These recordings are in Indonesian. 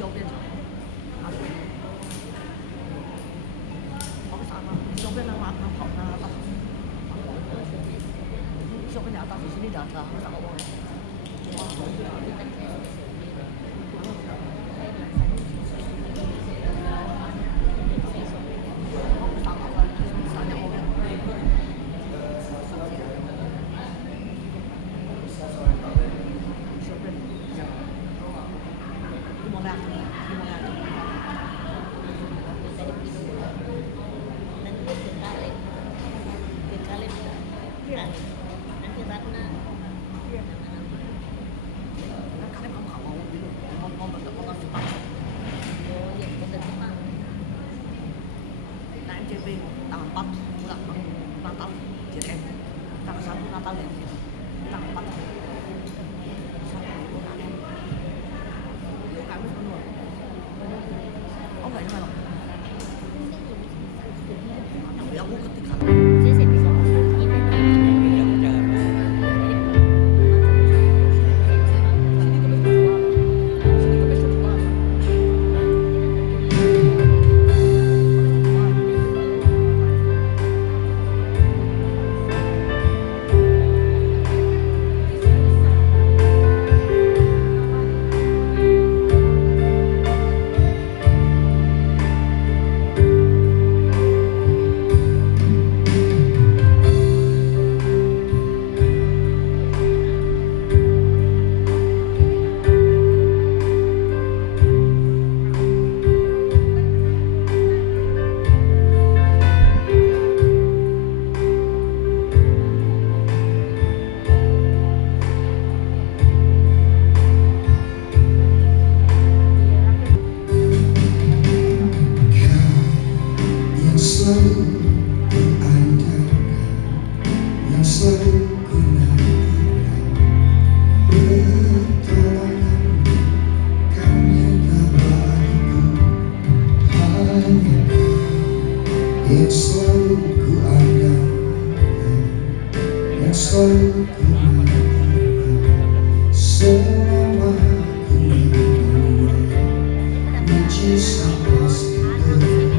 修变成啊，好傻嘛，修变成马跑那大，修变成大，是你俩车，我咋个忘了？Nanti Ratna. Karena kamu nggak mau dulu, mau bentuk mau Jepang. Oh iya, bentuk Jepang. Nah MCP tanggal 4 enggak Natal JM tanggal 1 Natal ya tanggal 4 UKM UKM semua oh nggak nyala tapi aku ketika Saya bisa masak ini. sini ke besok jual sini ke besok jual Yang selalu kuandalkan, yang selalu ku nantikan, pertolonganmu kan nyata bagiku. Hanya Kau yang selalu ku andalkan, yang selalu ku nantikan, selama ku hidup, mujizat pasti terjadi.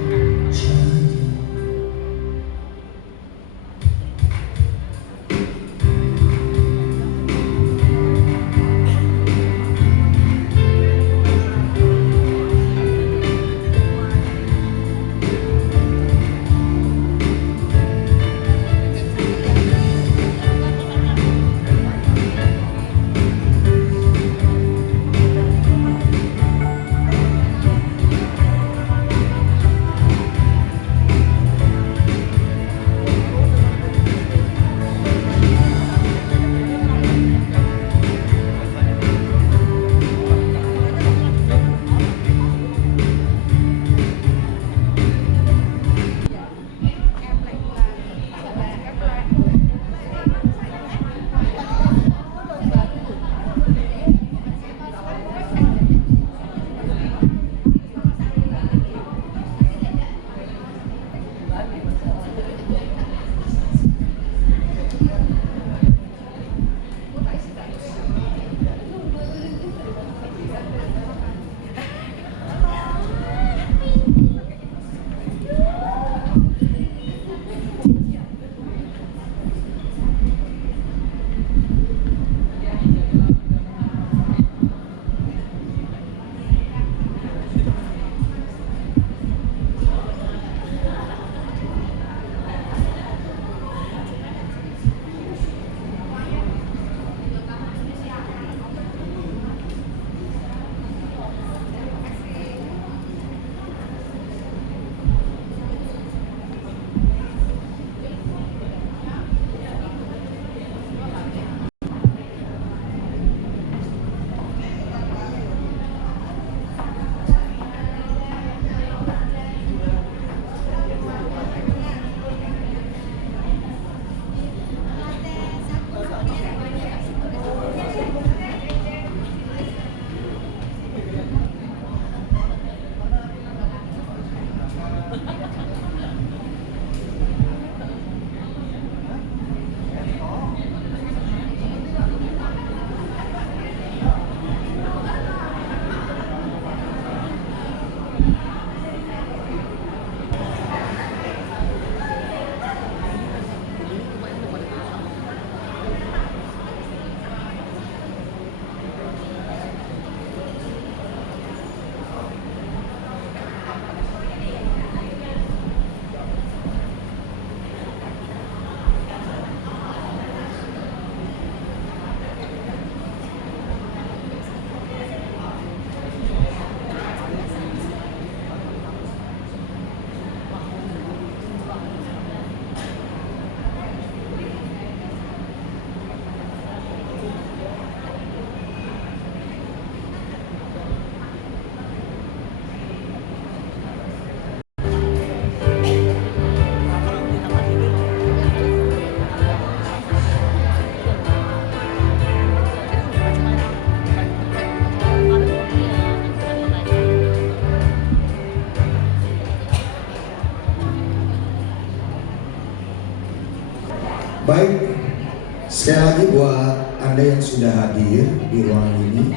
Sekali lagi buat Anda yang sudah hadir di ruangan ini,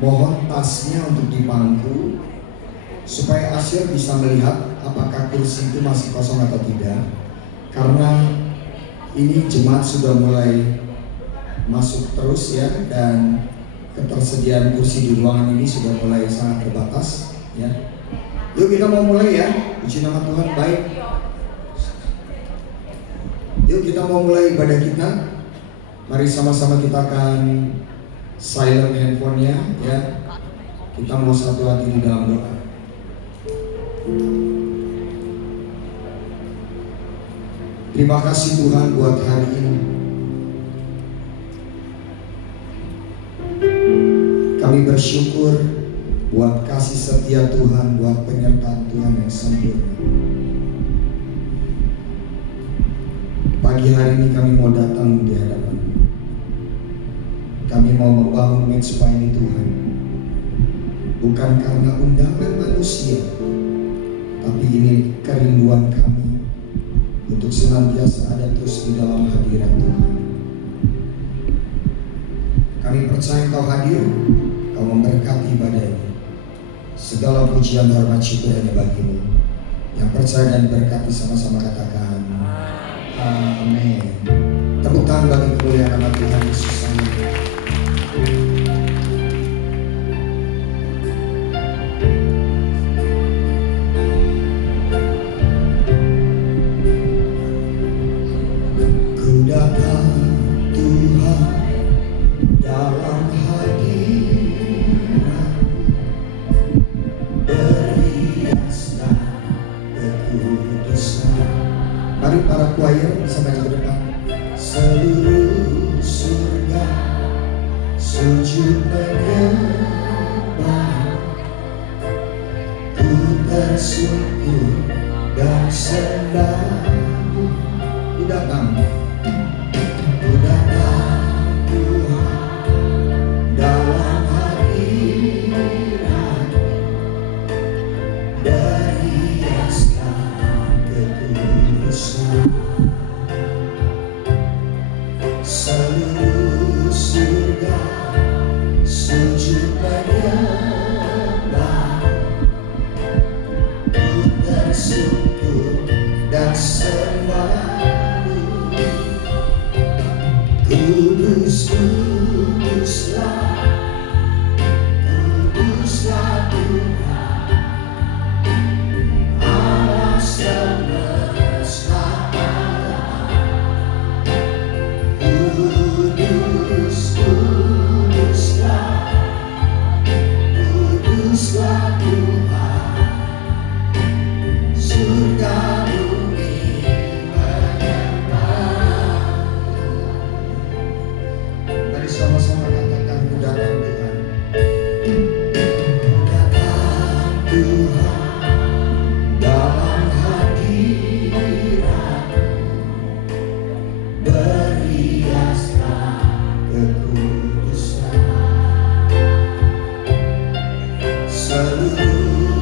mohon tasnya untuk dipangku supaya Asyir bisa melihat apakah kursi itu masih kosong atau tidak. Karena ini jemaat sudah mulai masuk terus ya, dan ketersediaan kursi di ruangan ini sudah mulai sangat terbatas ya. Yuk kita mau mulai ya, puji nama Tuhan. Baik, yuk kita mau mulai ibadah kita. Mari sama-sama kita akan silent handphonenya ya. Kita mau satu hati di dalam doa. Terima kasih Tuhan buat hari ini. Kami bersyukur buat kasih setia Tuhan, buat penyertaan Tuhan yang sempurna. Pagi hari ini kami mau datang di hadapan. Kami mau membangun mezbah ini Tuhan, bukan karena undangan manusia, tapi ini kerinduan kami untuk senantiasa ada terus di dalam hadirat Tuhan. Kami percaya Kau hadir, Kau memberkati ibadah ini. Segala pujian, hormat, syukur hanya bagi-Mu. Yang percaya dan berkati sama-sama katakan amin. Tepuk tangan bagi kemuliaan nama Tuhan Yesus. Ku datang Tuhan dalam hadirat, berhiaskan kekudusan. Mari para choir bisa maju ke depan. Seluruh surga sujud menyembah, ku tersungkur dan sembah. Ku datang Tuhan dalam hadirat, berhiaskan kekudusan. Seluruh surga sujud menyembah, ku tersungkur dan sembah. Kudus, kuduslah, kuduslah Tuhan, Allah semesta alam. Kudus, kuduslah, kuduslah Tuhan, surga bumi menyembah. Mari sama-sama katakan, ku datang Tuhan. Ku datang Tuhan dalam hadirat, berhiaskan kekudusan. Seluruh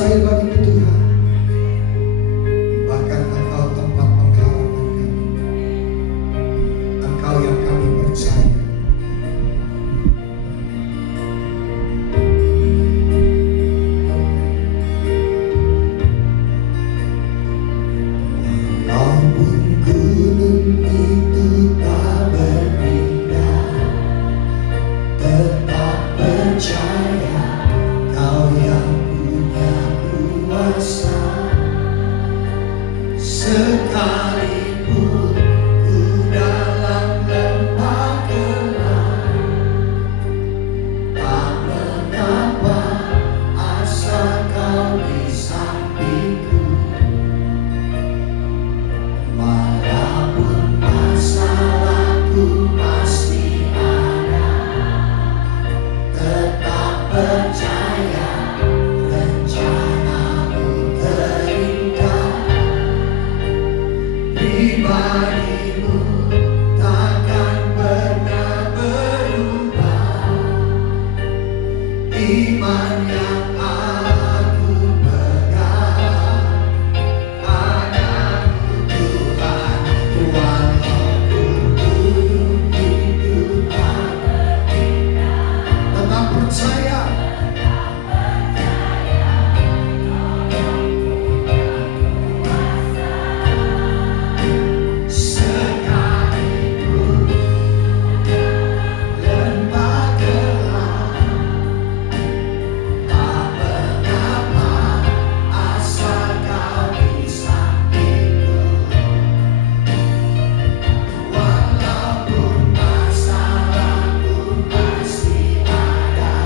mustahil bagimu Tuhan. Bahkan Engkau tempat pengharapan kami. Engkau yang kami percaya. Walaupun gunung itu tak berpindah, tetap percaya Kau yang punya kuasa. Sekalipun ku dalam lembah gelap, tak mengapa, asal Kau di sampingku. Walaupun masalahku masih ada, tetap percaya rencanamu terindah. Pribadimu takkan pernah berubah. Iman yang aku pegang padamu Tuhan. Walaupun gunung itu tak berpindah, tetap percaya. Sekalipun lembah gelap, tak mengapa, asal Kau di sampingku. Walaupun masalahku masih ada,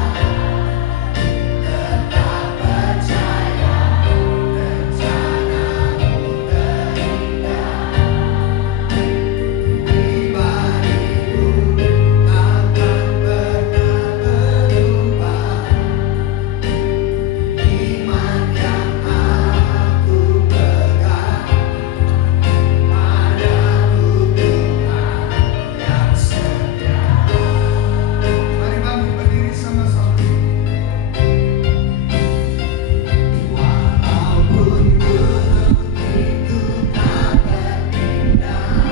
tetap percaya rencanamu terindah. Pribadimu takkan pernah berubah. Iman yang aku pegang padamu Tuhan yang setia. Mari kami berdiri sama-sama. Walaupun gunung itu tak berpindah,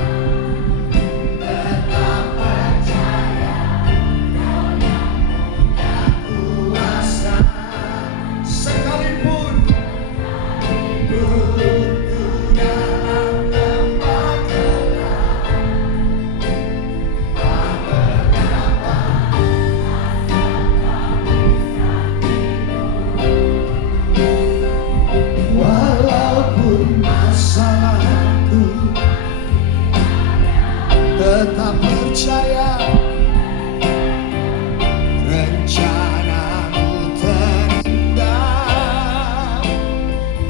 tetap percaya Kau yang punya kuasa. Sekalipun ku dalam lembah gelap, tak mengapa, walaupun masalahku tetap percaya rencanamu terindah.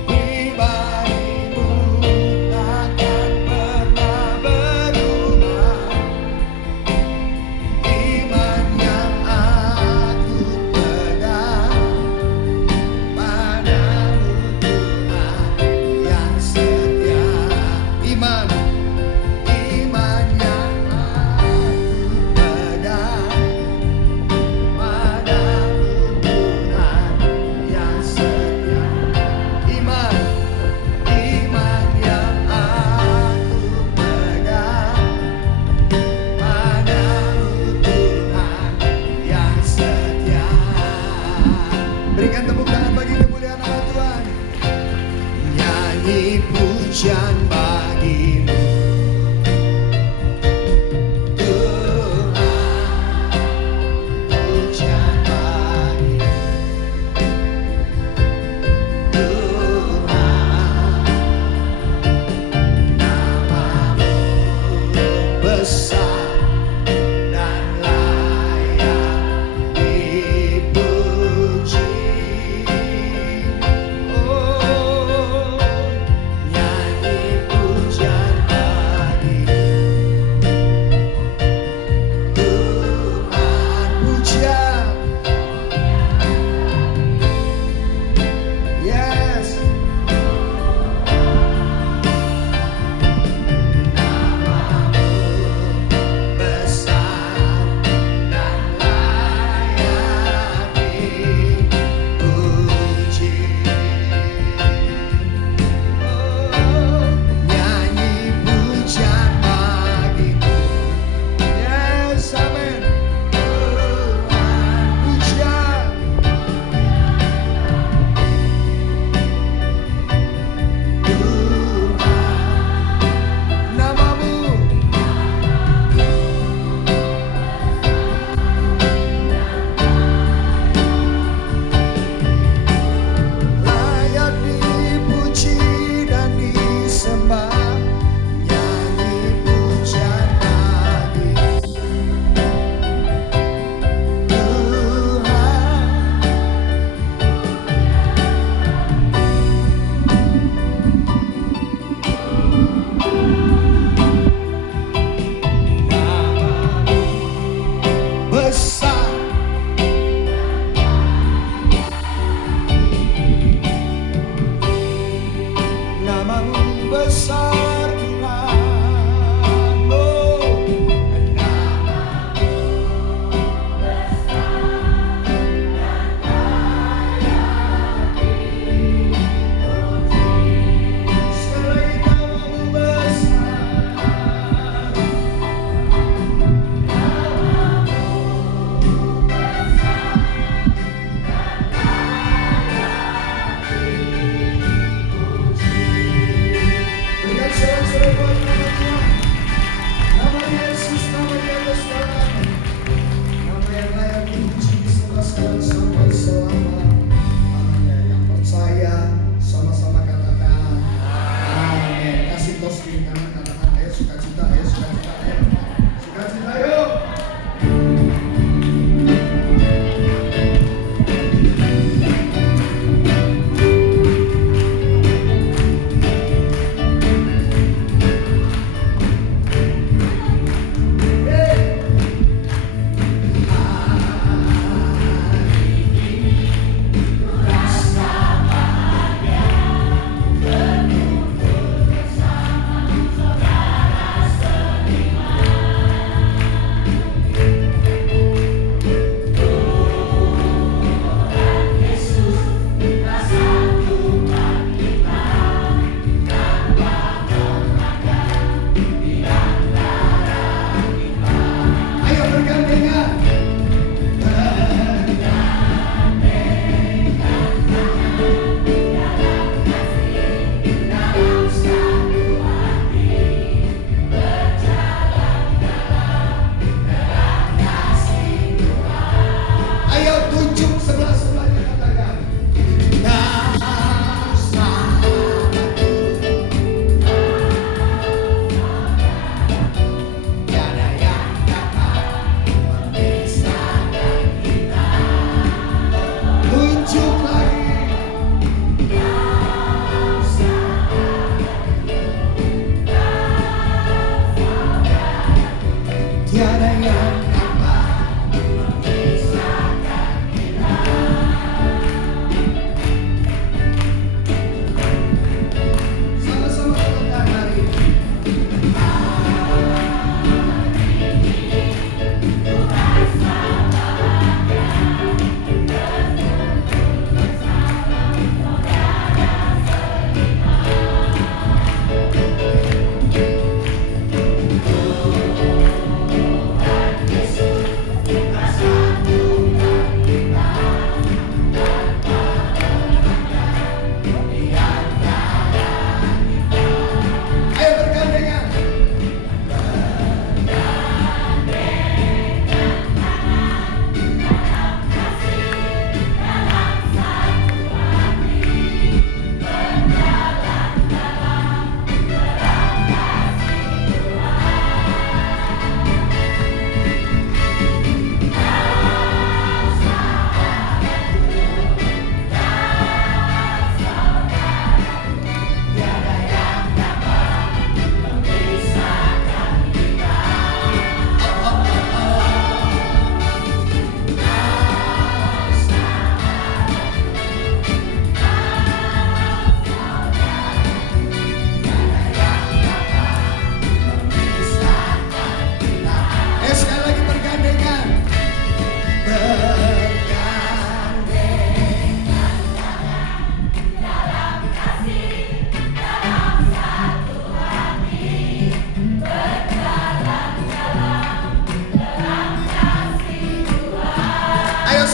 Pribadimu takkan pernah berubah. Iman yang aku pegang padamu Tuhan yang setia. Iman yang aku pegang padamu Tuhan yang setia. Iman yang aku pegang padamu Tuhan yang setia. Berikan tepuk tangan bagi kemuliaan nama Tuhan. Nyanyi pujian bagimu Tuhan, pujian bagimu Tuhan. Namamu besar dan layak dipuji. Oh, nyanyi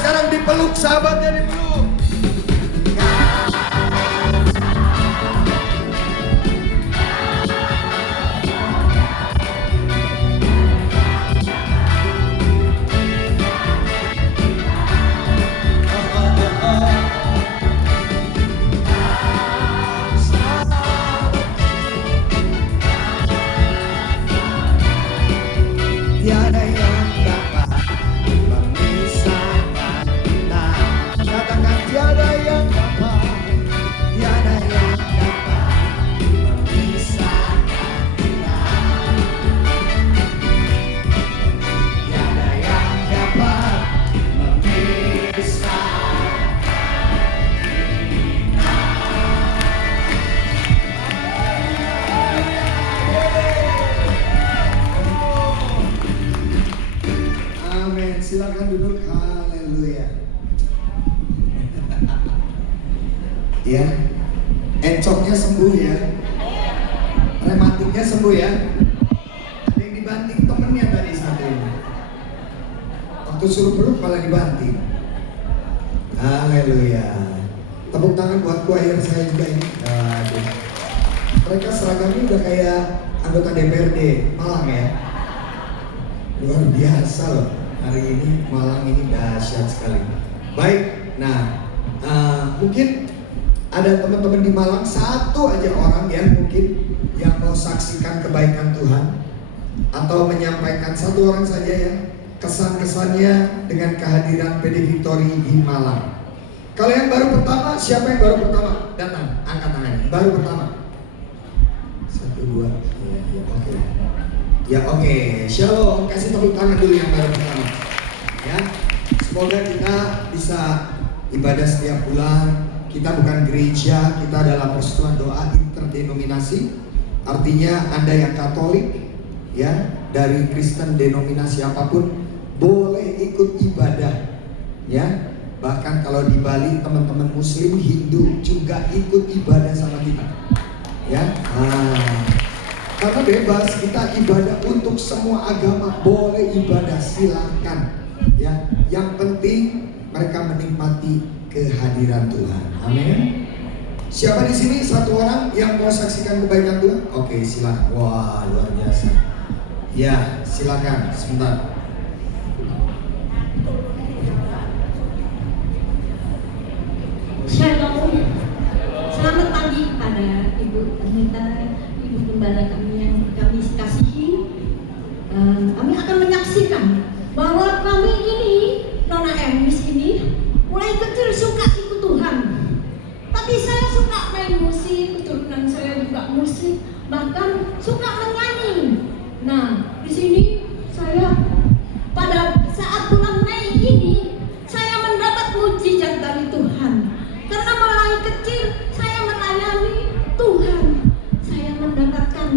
sekarang dipeluk, sahabatnya dipeluk. Tiada yang dapat memisahkan kita. Katakan tiada yang dapat, tiada yang dapat memisahkan kita. Tiada yang dapat memisahkan. Amin. Silakan duduk. Haleluya. Ya, encoknya sembuh ya. Rematiknya sembuh ya. Ada yang dibanting temennya tadi satu ini. Waktu suruh peluk malah dibanting. Haleluya. Tepuk tangan buat choir saya juga ini. Aduh. Mereka seragamnya udah kayak anggota DPRD Malang ya. Luar biasa loh. Hari ini Malang ini dahsyat sekali. Baik, nah mungkin ada teman-teman di Malang satu aja orang ya mungkin yang mau saksikan kebaikan Tuhan atau menyampaikan satu orang saja ya kesan-kesannya dengan kehadiran PD Victory di Malang. Kalau yang baru pertama, siapa yang baru pertama datang? Angkat tangannya. Baru pertama. 1, 2, ya, oke. Ya oke, Shalom, kasih tepuk tangan dulu yang baru pertama. Ya, semoga kita bisa ibadah setiap bulan. Kita bukan gereja, kita adalah persekutuan doa interdenominasi. Artinya Anda yang Katolik, ya dari Kristen denominasi apapun boleh ikut ibadah. Ya, bahkan kalau di Bali teman-teman Muslim, Hindu juga ikut ibadah sama kita. Ya, karena bebas, kita ibadah untuk semua agama, boleh ibadah, silakan. Ya, yang penting mereka menikmati kehadiran Tuhan. Amin. Siapa di sini satu orang yang mau saksikan kebaikan Tuhan? Oke, silakan. Wah, luar biasa. Ya, silakan. Sebentar. Shalom. Selamat pagi pada Ibu Pendeta, Ibu Gembala kami yang kami kasihi. Kami akan menyaksikan bahwa kami ini, Nona Emis ini, mulai kecil suka ikut Tuhan. Tapi saya suka main musik, keturunan saya juga musik, bahkan suka menyanyi. Nah, di sini saya pada saat bulan Mei ini saya mendapat mujizat dari Tuhan. Karena mulai kecil saya melayani Tuhan. Saya mendapatkan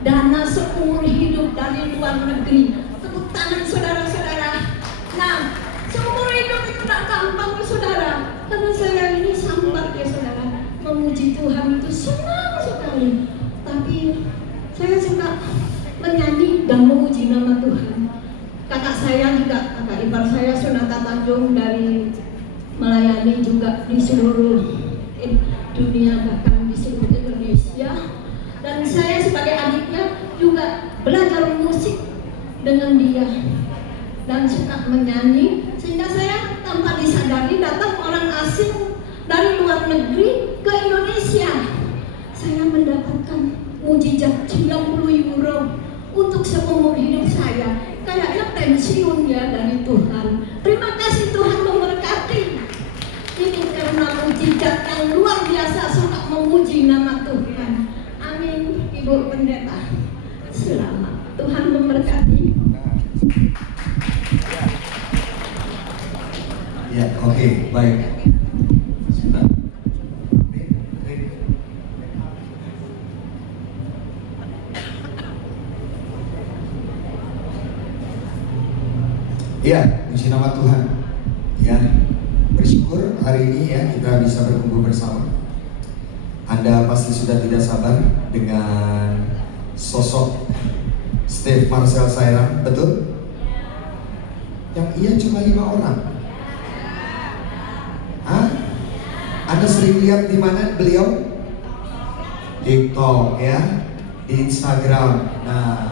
dana seumur hidup dari luar negeri. Tepuk tangan saudara-saudara. Nah, seumur hidup itu tidak gampang saudara. Karena saya ini sambat ya saudara. Memuji Tuhan itu senang sekali. Tapi saya suka menyanyi dan memuji nama Tuhan. Kakak saya juga, kakak ipar saya Sonata Tanjung dari melayani juga di seluruh dunia, bahkan di seluruh Indonesia. Dan saya sebagai adiknya juga belajar musik dengan dia dan suka menyanyi, sehingga saya tanpa disadari datang orang asing dari luar negeri ke Indonesia. Saya mendapatkan mujizat 90.000 euro untuk seumur hidup saya. Kayaknya pensiun ya dari Tuhan. Terima kasih Tuhan memberkati. Ini karena mujizat yang luar biasa, suka memuji nama Tuhan. Amin. Ibu Pendeta, selamat. Tuhan memberkati. Ya, oke, baik. Sebentar. Ya, puji nama Tuhan. Ya, bersyukur hari ini ya kita bisa berkumpul bersama. Anda pasti sudah tidak sabar dengan sosok Steve Marcel Sairang, betul? Yang iya cuma 5 orang. Anda sering lihat di mana beliau? TikTok ya, di Instagram. Nah,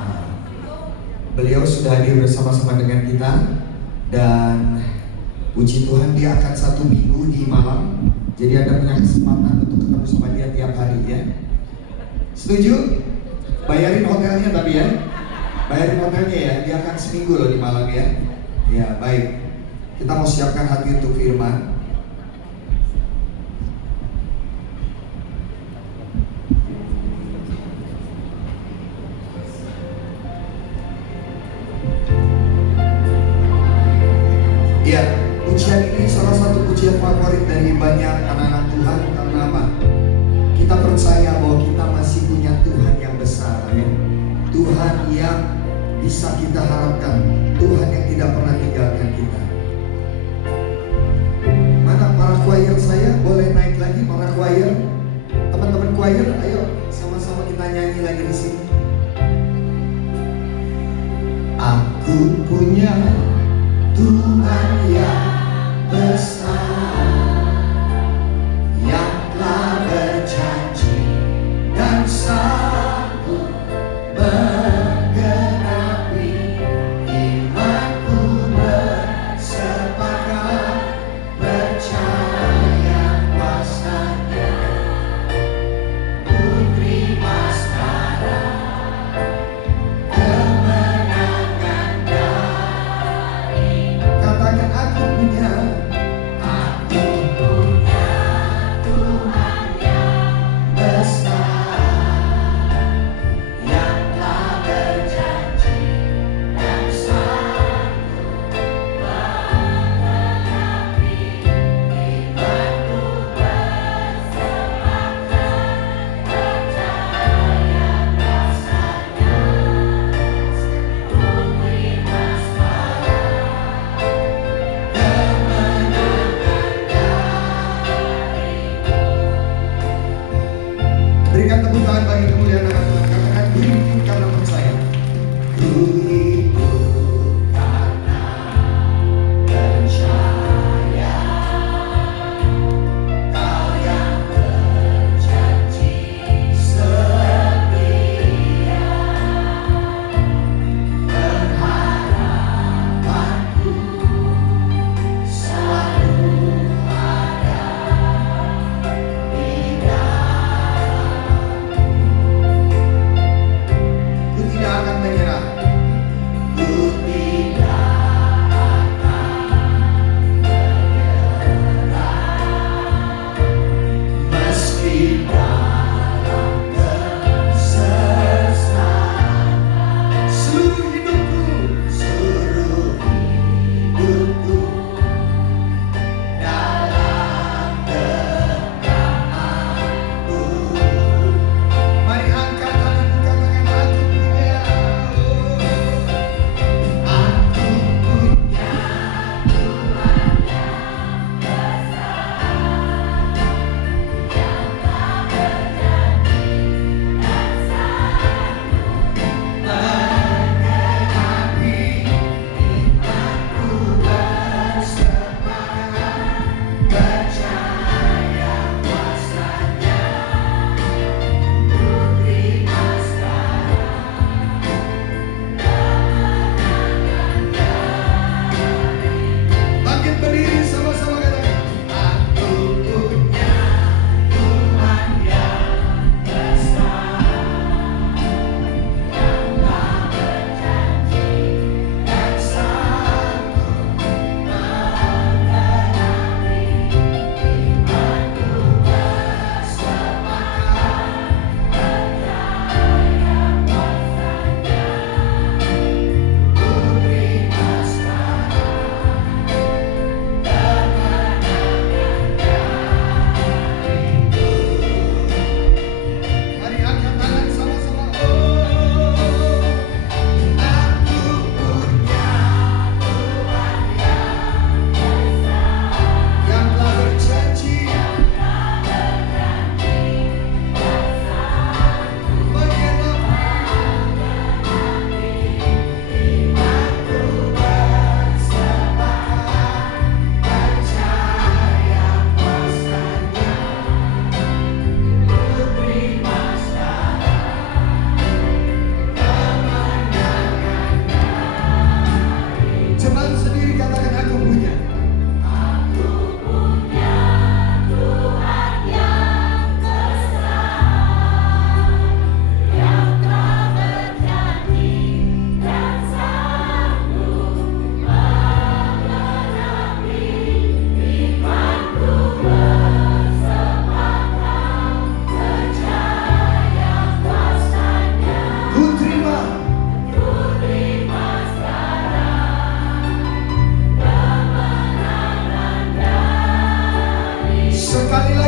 beliau sudah hadir bersama-sama dengan kita dan puji Tuhan dia akan 1 minggu di Malang. Jadi Anda punya kesempatan untuk ketemu sama dia tiap hari ya. Setuju? Bayarin hotelnya tapi ya. Bayarin hotelnya ya. Dia akan seminggu loh di Malang ya. Ya baik. Kita mau siapkan hati untuk firman. Ya, pujian ini salah satu pujian favorit dari banyak anak-anak Tuhan. Karena apa? Kita percaya bahwa kita masih punya Tuhan yang besar ya. Tuhan yang bisa kita harapkan, Tuhan yang tidak pernah tinggalkan kita. Mana para choir saya? Boleh naik lagi para choir? Teman-teman choir, ayo sama-sama kita nyanyi lagi di sini. Aku punya Tuhan yang besar, yang telah berjanji dan sanggup menggenapi imanku, bersepakat percaya kuasanya. Ku terima sekarang kemenangan dari. Katakan aku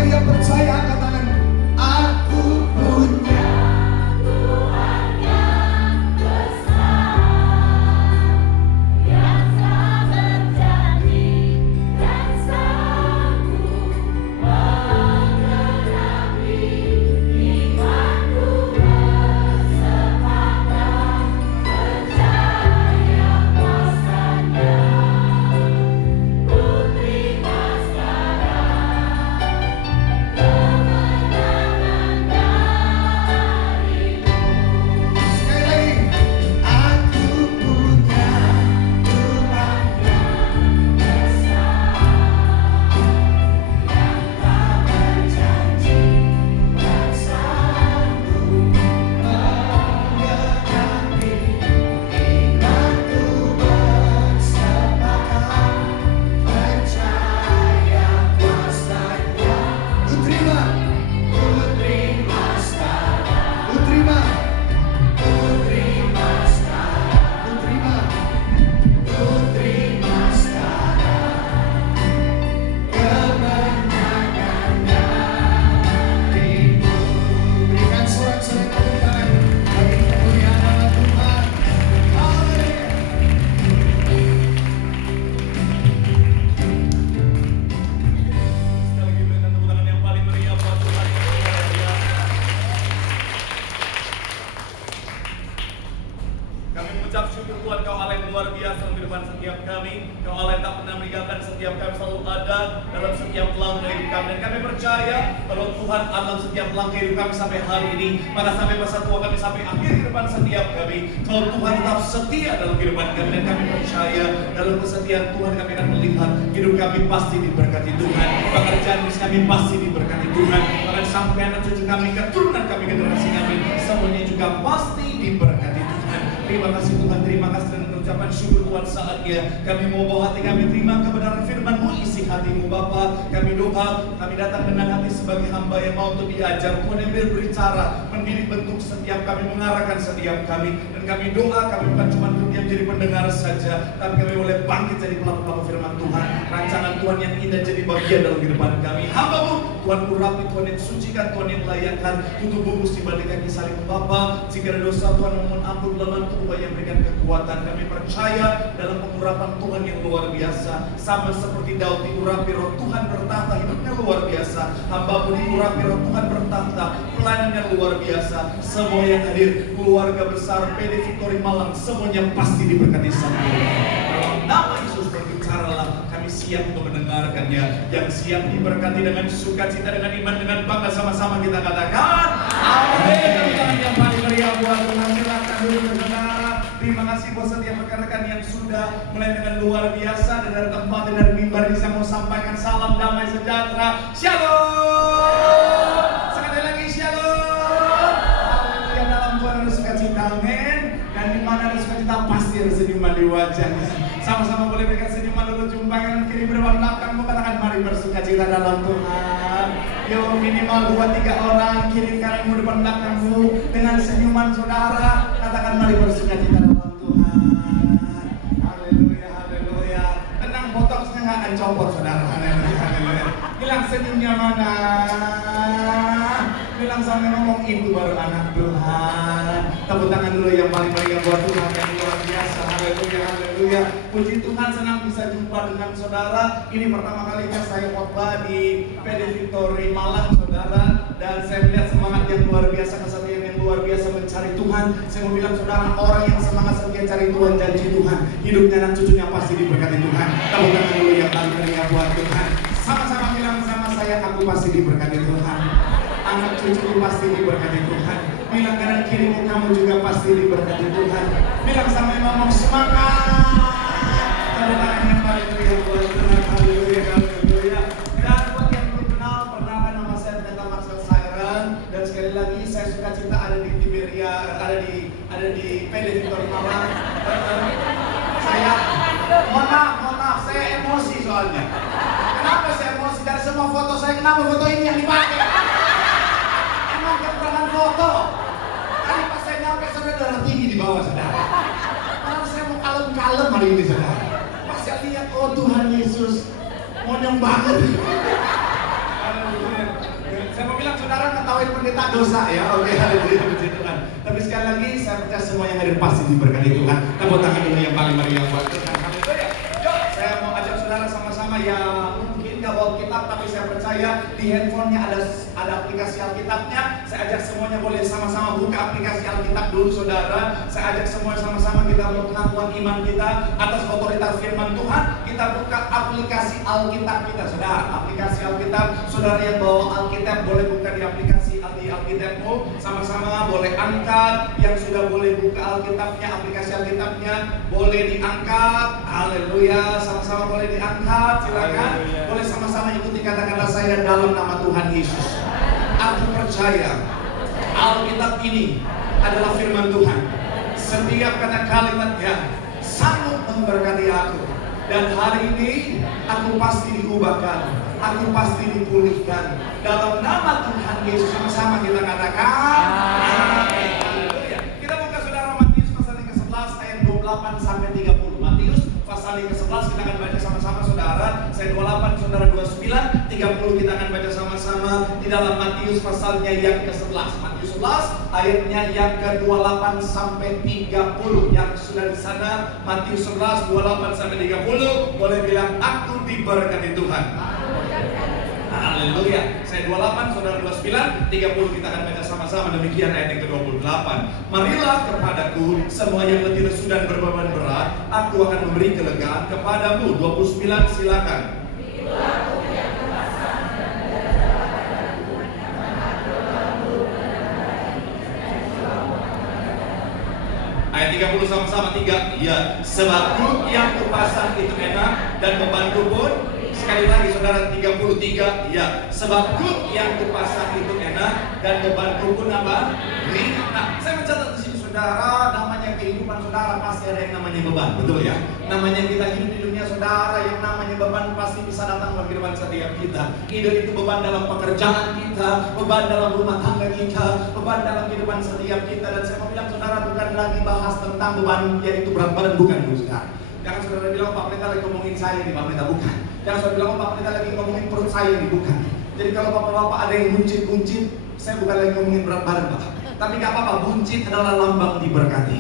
yang percaya angkat tangan. Aku punya Tuhan, Kau Allah yang luar biasa di depan setiap kami. Kau Allah yang tak pernah meninggalkan setiap kami, selalu ada dalam setiap langkah hidup kami. Dan kami percaya kalau Tuhan ada dalam setiap langkah hidup kami sampai hari ini, maka sampai masa tua kami, sampai akhir kehidupan setiap kami, kalau Tuhan tetap setia dalam kehidupan kami. Dan kami percaya dalam kesetiaan Tuhan kami akan melihat hidup kami pasti diberkati Tuhan, pekerjaan bisnis kami pasti diberkati Tuhan, bahkan sampai anak cucu kami, keturunan kami, generasi kami, semuanya juga pasti diberkati Tuhan. Terima kasih Tuhan, terima kasih dan ucapan syukur Tuhan saatnya kami mau bawa hati kami terima kebenaran firman-Mu, isi hatimu Bapa. Kami doa, kami datang dengan hati sebagai hamba yang mau untuk diajar Tuhan, yang berbicara, mendidik, bentuk setiap kami, mengarahkan setiap kami. Dan kami doa, kami bukan cuma diam jadi pendengar saja, tapi kami boleh bangkit jadi pelaku-pelaku firman Tuhan. Rancangan Tuhan yang indah jadi bagian dalam kehidupan kami. Hamba-Mu, Tuhan urapi, Tuhan yang sucikan, Tuhan yang layakkan, tutup bungkus di balik kaki salib Bapa. Jika ada dosa Tuhan memohon ampun, kelemahan Tuhan yang berikan kekuatan. Kami percaya dalam pengurapan Tuhan yang luar biasa, sama seperti Daud diurapi roh Tuhan bertahta, hidupnya luar biasa. Hamba-Mu diurapi roh Tuhan bertahta, pelayanannya luar biasa. Semua yang hadir, keluarga besar PD Victory Malang, semuanya pasti diberkati sama Tuhan. Dalam nama Yesus berbicaralah, kami siap untuk mendengarkannya. Yang siap diberkati dengan sukacita, dengan iman, dengan bangga, sama-sama kita katakan amin. Yang paling meriah buat Tuhan, silakan dulu saudara. Terima kasih buat setiap rekan-rekan yang sudah mulai dengan luar biasa dan dari tempat dan dari mimbar bisa mau sampaikan salam damai sejahtera. Shalom. Sekali lagi shalom. Haleluya, dalam Tuhan ada sukacita, amin. Dan di mana ada sukacita pasti ada senyuman di wajahnya. Sama-sama boleh berikan senyuman dulu, jumpa kanan kiri depan belakangmu, katakan mari bersukacita dalam Tuhan. Yo, minimal 2-3 orang kiri kananmu depan belakangmu dengan senyuman saudara, katakan mari bersukacita dalam Tuhan. Haleluya, haleluya. Tenang, botoksnya nggak akan copot saudara. Haleluya, haleluya. Hilang senyumnya mana? Bilang sampai ngomong ibu baru anak Tuhan. Tepuk tangan dulu yang paling meriah buat Tuhan yang luar biasa. Haleluya, haleluya. Puji Tuhan, senang bisa jumpa dengan saudara. Ini pertama kalinya saya khotbah di PD Victory Malang saudara. Dan saya melihat semangat yang luar biasa, kesetiaan yang luar biasa mencari Tuhan. Saya mau bilang saudara, orang yang semangat setia cari Tuhan, janji Tuhan, hidupnya dan cucunya pasti diberkati Tuhan. Tepuk tangan dulu yang paling meriah buat Tuhan. Sama-sama bilang sama saya, aku pasti diberkati Tuhan. Anak cucuku pasti diberkati Tuhan. Bilang kanan kirimu, kamu juga pasti diberkati Tuhan. Bilang sama yang ngomong semangat. Tepuk tangan yang paling meriah buat Tuhan. Haleluya, haleluya. Dan buat yang belum kenal, perkenalkan nama saya Pendeta Marcel Sairan. Dan sekali lagi saya suka cinta ada di Tiberia, ada di PD Victory Malang. Saya mohon maaf, saya emosi soalnya. Kenapa saya emosi? Dari semua foto saya, kenapa foto ini yang dipakai? Kekurangan foto. Tadi pas saya nyampe saudara darah tinggi di bawah saudara. Karena saya mau kalem-kalem hari ini saudara. Pas saya lihat, oh Tuhan Yesus monyong banget. dosa ya. Oke, haleluya, puji Tuhan. Tapi sekali lagi saya percaya semua yang hadir pasti diberkati Tuhan. Tepuk tangan dulu yang paling meriah buat Tuhan. Haleluya. Yuk, saya mau ajak saudara sama-sama yang mungkin nggak bawa kitab, tapi saya percaya di handphonenya ada aplikasi Alkitabnya. Saya ajak semuanya boleh sama-sama buka aplikasi Alkitab dulu saudara. Saya ajak semua sama-sama kita pengakuan iman kita atas otoritas firman Tuhan. Kita buka aplikasi Alkitab kita saudara. Aplikasi Alkitab, saudara yang bawa Alkitab boleh buka di aplikasi Alkitabmu. Sama-sama boleh angkat. Yang sudah boleh buka Alkitabnya, aplikasi Alkitabnya boleh diangkat. Haleluya, sama-sama boleh diangkat. Silakan. Boleh sama-sama ikuti kata-kata saya dalam nama Tuhan Yesus. Aku percaya Alkitab ini adalah firman Tuhan. Setiap kata kalimatnya sanggup memberkati aku. Dan hari ini aku pasti diubahkan, aku pasti dipulihkan. Dalam nama Tuhan Yesus, sama-sama kita katakan amin. Haleluya. Kita buka saudara Matius pasal yang ke-11 ayat 28 sampai 30. Matius pasal yang ke-11 kita akan baca sama-sama saudara. Saya 28, saudara 29, 30 kita akan baca sama-sama di dalam Matius pasalnya yang ke-11. Matius 11 ayatnya yang ke-28 sampai 30. Yang sudah di sana Matius 11 28 sampai 30 boleh bilang aku diberkati Tuhan. Haleluya. Saya 28, saudara 29, 30 kita akan baca sama-sama. Demikian ayat yang ke-28. Marilah kepadaku semua yang letih lesu dan berbeban berat, aku akan memberi kelegaan kepadamu. 29 silakan. Ayat 30 sama-sama 3. Ya, sebab yoke yang kupasang itu enak dan bebanku pun. Sekali lagi saudara 33. Ya, sebab yoke yang kupasang itu enak dan bebanku pun apa? Ringan. Nah, saya mencatat di sini saudara, namanya kehidupan saudara pasti ada yang namanya beban, betul ya? Namanya kita hidup di dunia saudara, yang namanya beban pasti bisa datang bagi kehidupan setiap kita. Either itu beban dalam pekerjaan kita, beban dalam rumah tangga kita, beban dalam kehidupan setiap kita. Dan saya mau bilang saudara, bukan lagi bahas tentang beban yaitu berat badan, bukan saudara. Jangan saudara bilang Pak Pendeta lagi ngomongin saya nih, Pak Pendeta, bukan. Jangan saudara bilang Pak Pendeta lagi ngomongin perut saya nih, bukan. Jadi kalau bapak-bapak ada yang buncit-buncit, saya bukan lagi ngomongin berat badan Pak. Tapi gak apa-apa, buncit adalah lambang diberkati.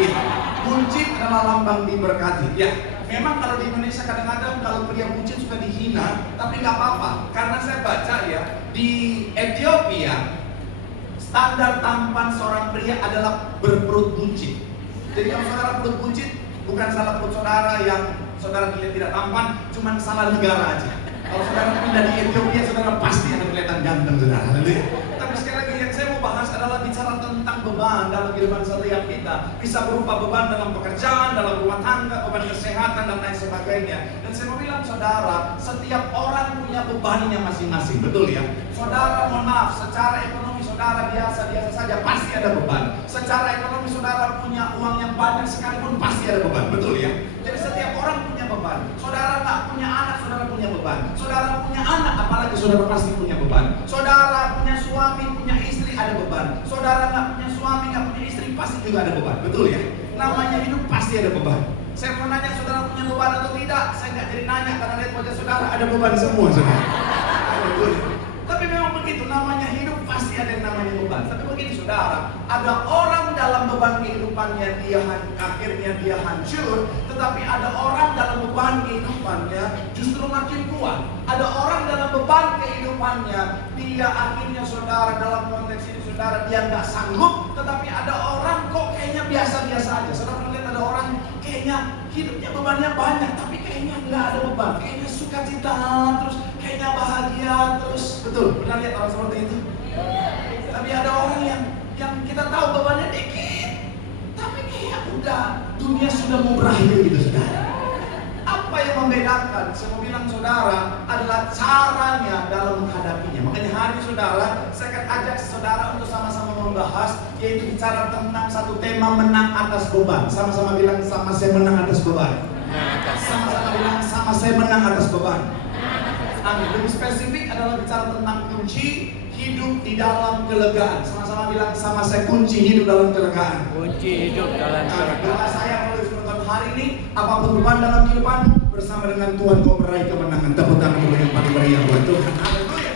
Iya, buncit adalah lambang diberkati. Ya, memang kalau di Indonesia kadang-kadang kalau pria buncit suka dihina, tapi gak apa-apa. Karena saya baca ya, di Ethiopia standar tampan seorang pria adalah berperut buncit. Jadi kalau saudara perut buncit, bukan salah perut saudara yang saudara dilihat tidak tampan, cuma salah negara aja. Kalau saudara pindah di Ethiopia, saudara pasti akan kelihatan ganteng saudara. Haleluya. Tapi sekali lagi yang saya mau bahas adalah bicara tentang beban dalam kehidupan setiap kita. Bisa berupa beban dalam pekerjaan, dalam rumah tangga, beban kesehatan dan lain sebagainya. Dan saya mau bilang saudara, setiap orang punya bebannya masing-masing, betul ya? Saudara mohon maaf, secara ekonomi saudara biasa-biasa saja pasti ada beban. Secara ekonomi saudara punya uang yang banyak sekalipun pasti ada beban, betul ya? Jadi setiap orang punya beban. Saudara nggak punya anak, saudara punya beban. Saudara punya anak, apalagi saudara pasti punya beban. Saudara punya suami, punya istri, ada beban. Saudara nggak punya suami, nggak punya istri, pasti juga ada beban, betul ya? Namanya hidup pasti ada beban. Saya mau nanya saudara punya beban atau tidak? Saya nggak jadi nanya karena lihat wajah saudara ada beban semua, saudara. Tapi memang begitu, namanya hidup pasti ada yang namanya beban. Tapi begini saudara, ada orang dalam beban kehidupannya akhirnya dia hancur, tetapi ada orang dalam beban kehidupannya justru makin kuat. Ada orang dalam beban kehidupannya dia akhirnya saudara, dalam konteks ini saudara, dia nggak sanggup, tetapi ada orang kok kayaknya biasa-biasa aja. Saudara melihat ada orang kayaknya hidupnya bebannya banyak, tapi kayaknya nggak ada beban, kayaknya sukacita terus, kayaknya bahagia terus, betul? Pernah lihat orang seperti itu? Tapi ada orang yang kita tahu bebannya dikit, tapi kayak udah dunia sudah mau berakhir gitu saudara. Apa yang membedakan? Saya mau bilang saudara adalah caranya dalam menghadapinya. Makanya hari ini saudara, saya akan ajak saudara untuk sama-sama membahas, yaitu bicara tentang satu tema menang atas beban. Sama-sama bilang sama saya menang atas beban. Sama-sama bilang sama saya menang atas beban. Amin. Lebih spesifik adalah bicara tentang kunci hidup di dalam kelegaan. Sama-sama bilang sama saya kunci hidup dalam kelegaan. Kunci hidup dalam kelegaan. Doa saya melalui firman hari ini, apapun beban dalam kehidupanmu, bersama dengan Tuhan kau meraih kemenangan. Tepuk tangan dulu yang paling meriah buat Tuhan. Haleluya.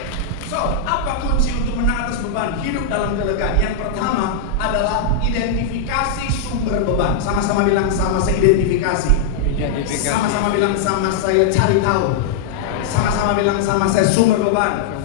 So, apa kunci untuk menang atas beban? Hidup dalam dalam kelegaan. Yang pertama adalah identifikasi sumber beban. Sama-sama bilang sama saya identifikasi. Sama-sama bilang sama saya cari tahu. Sama-sama bilang sama saya sumber beban.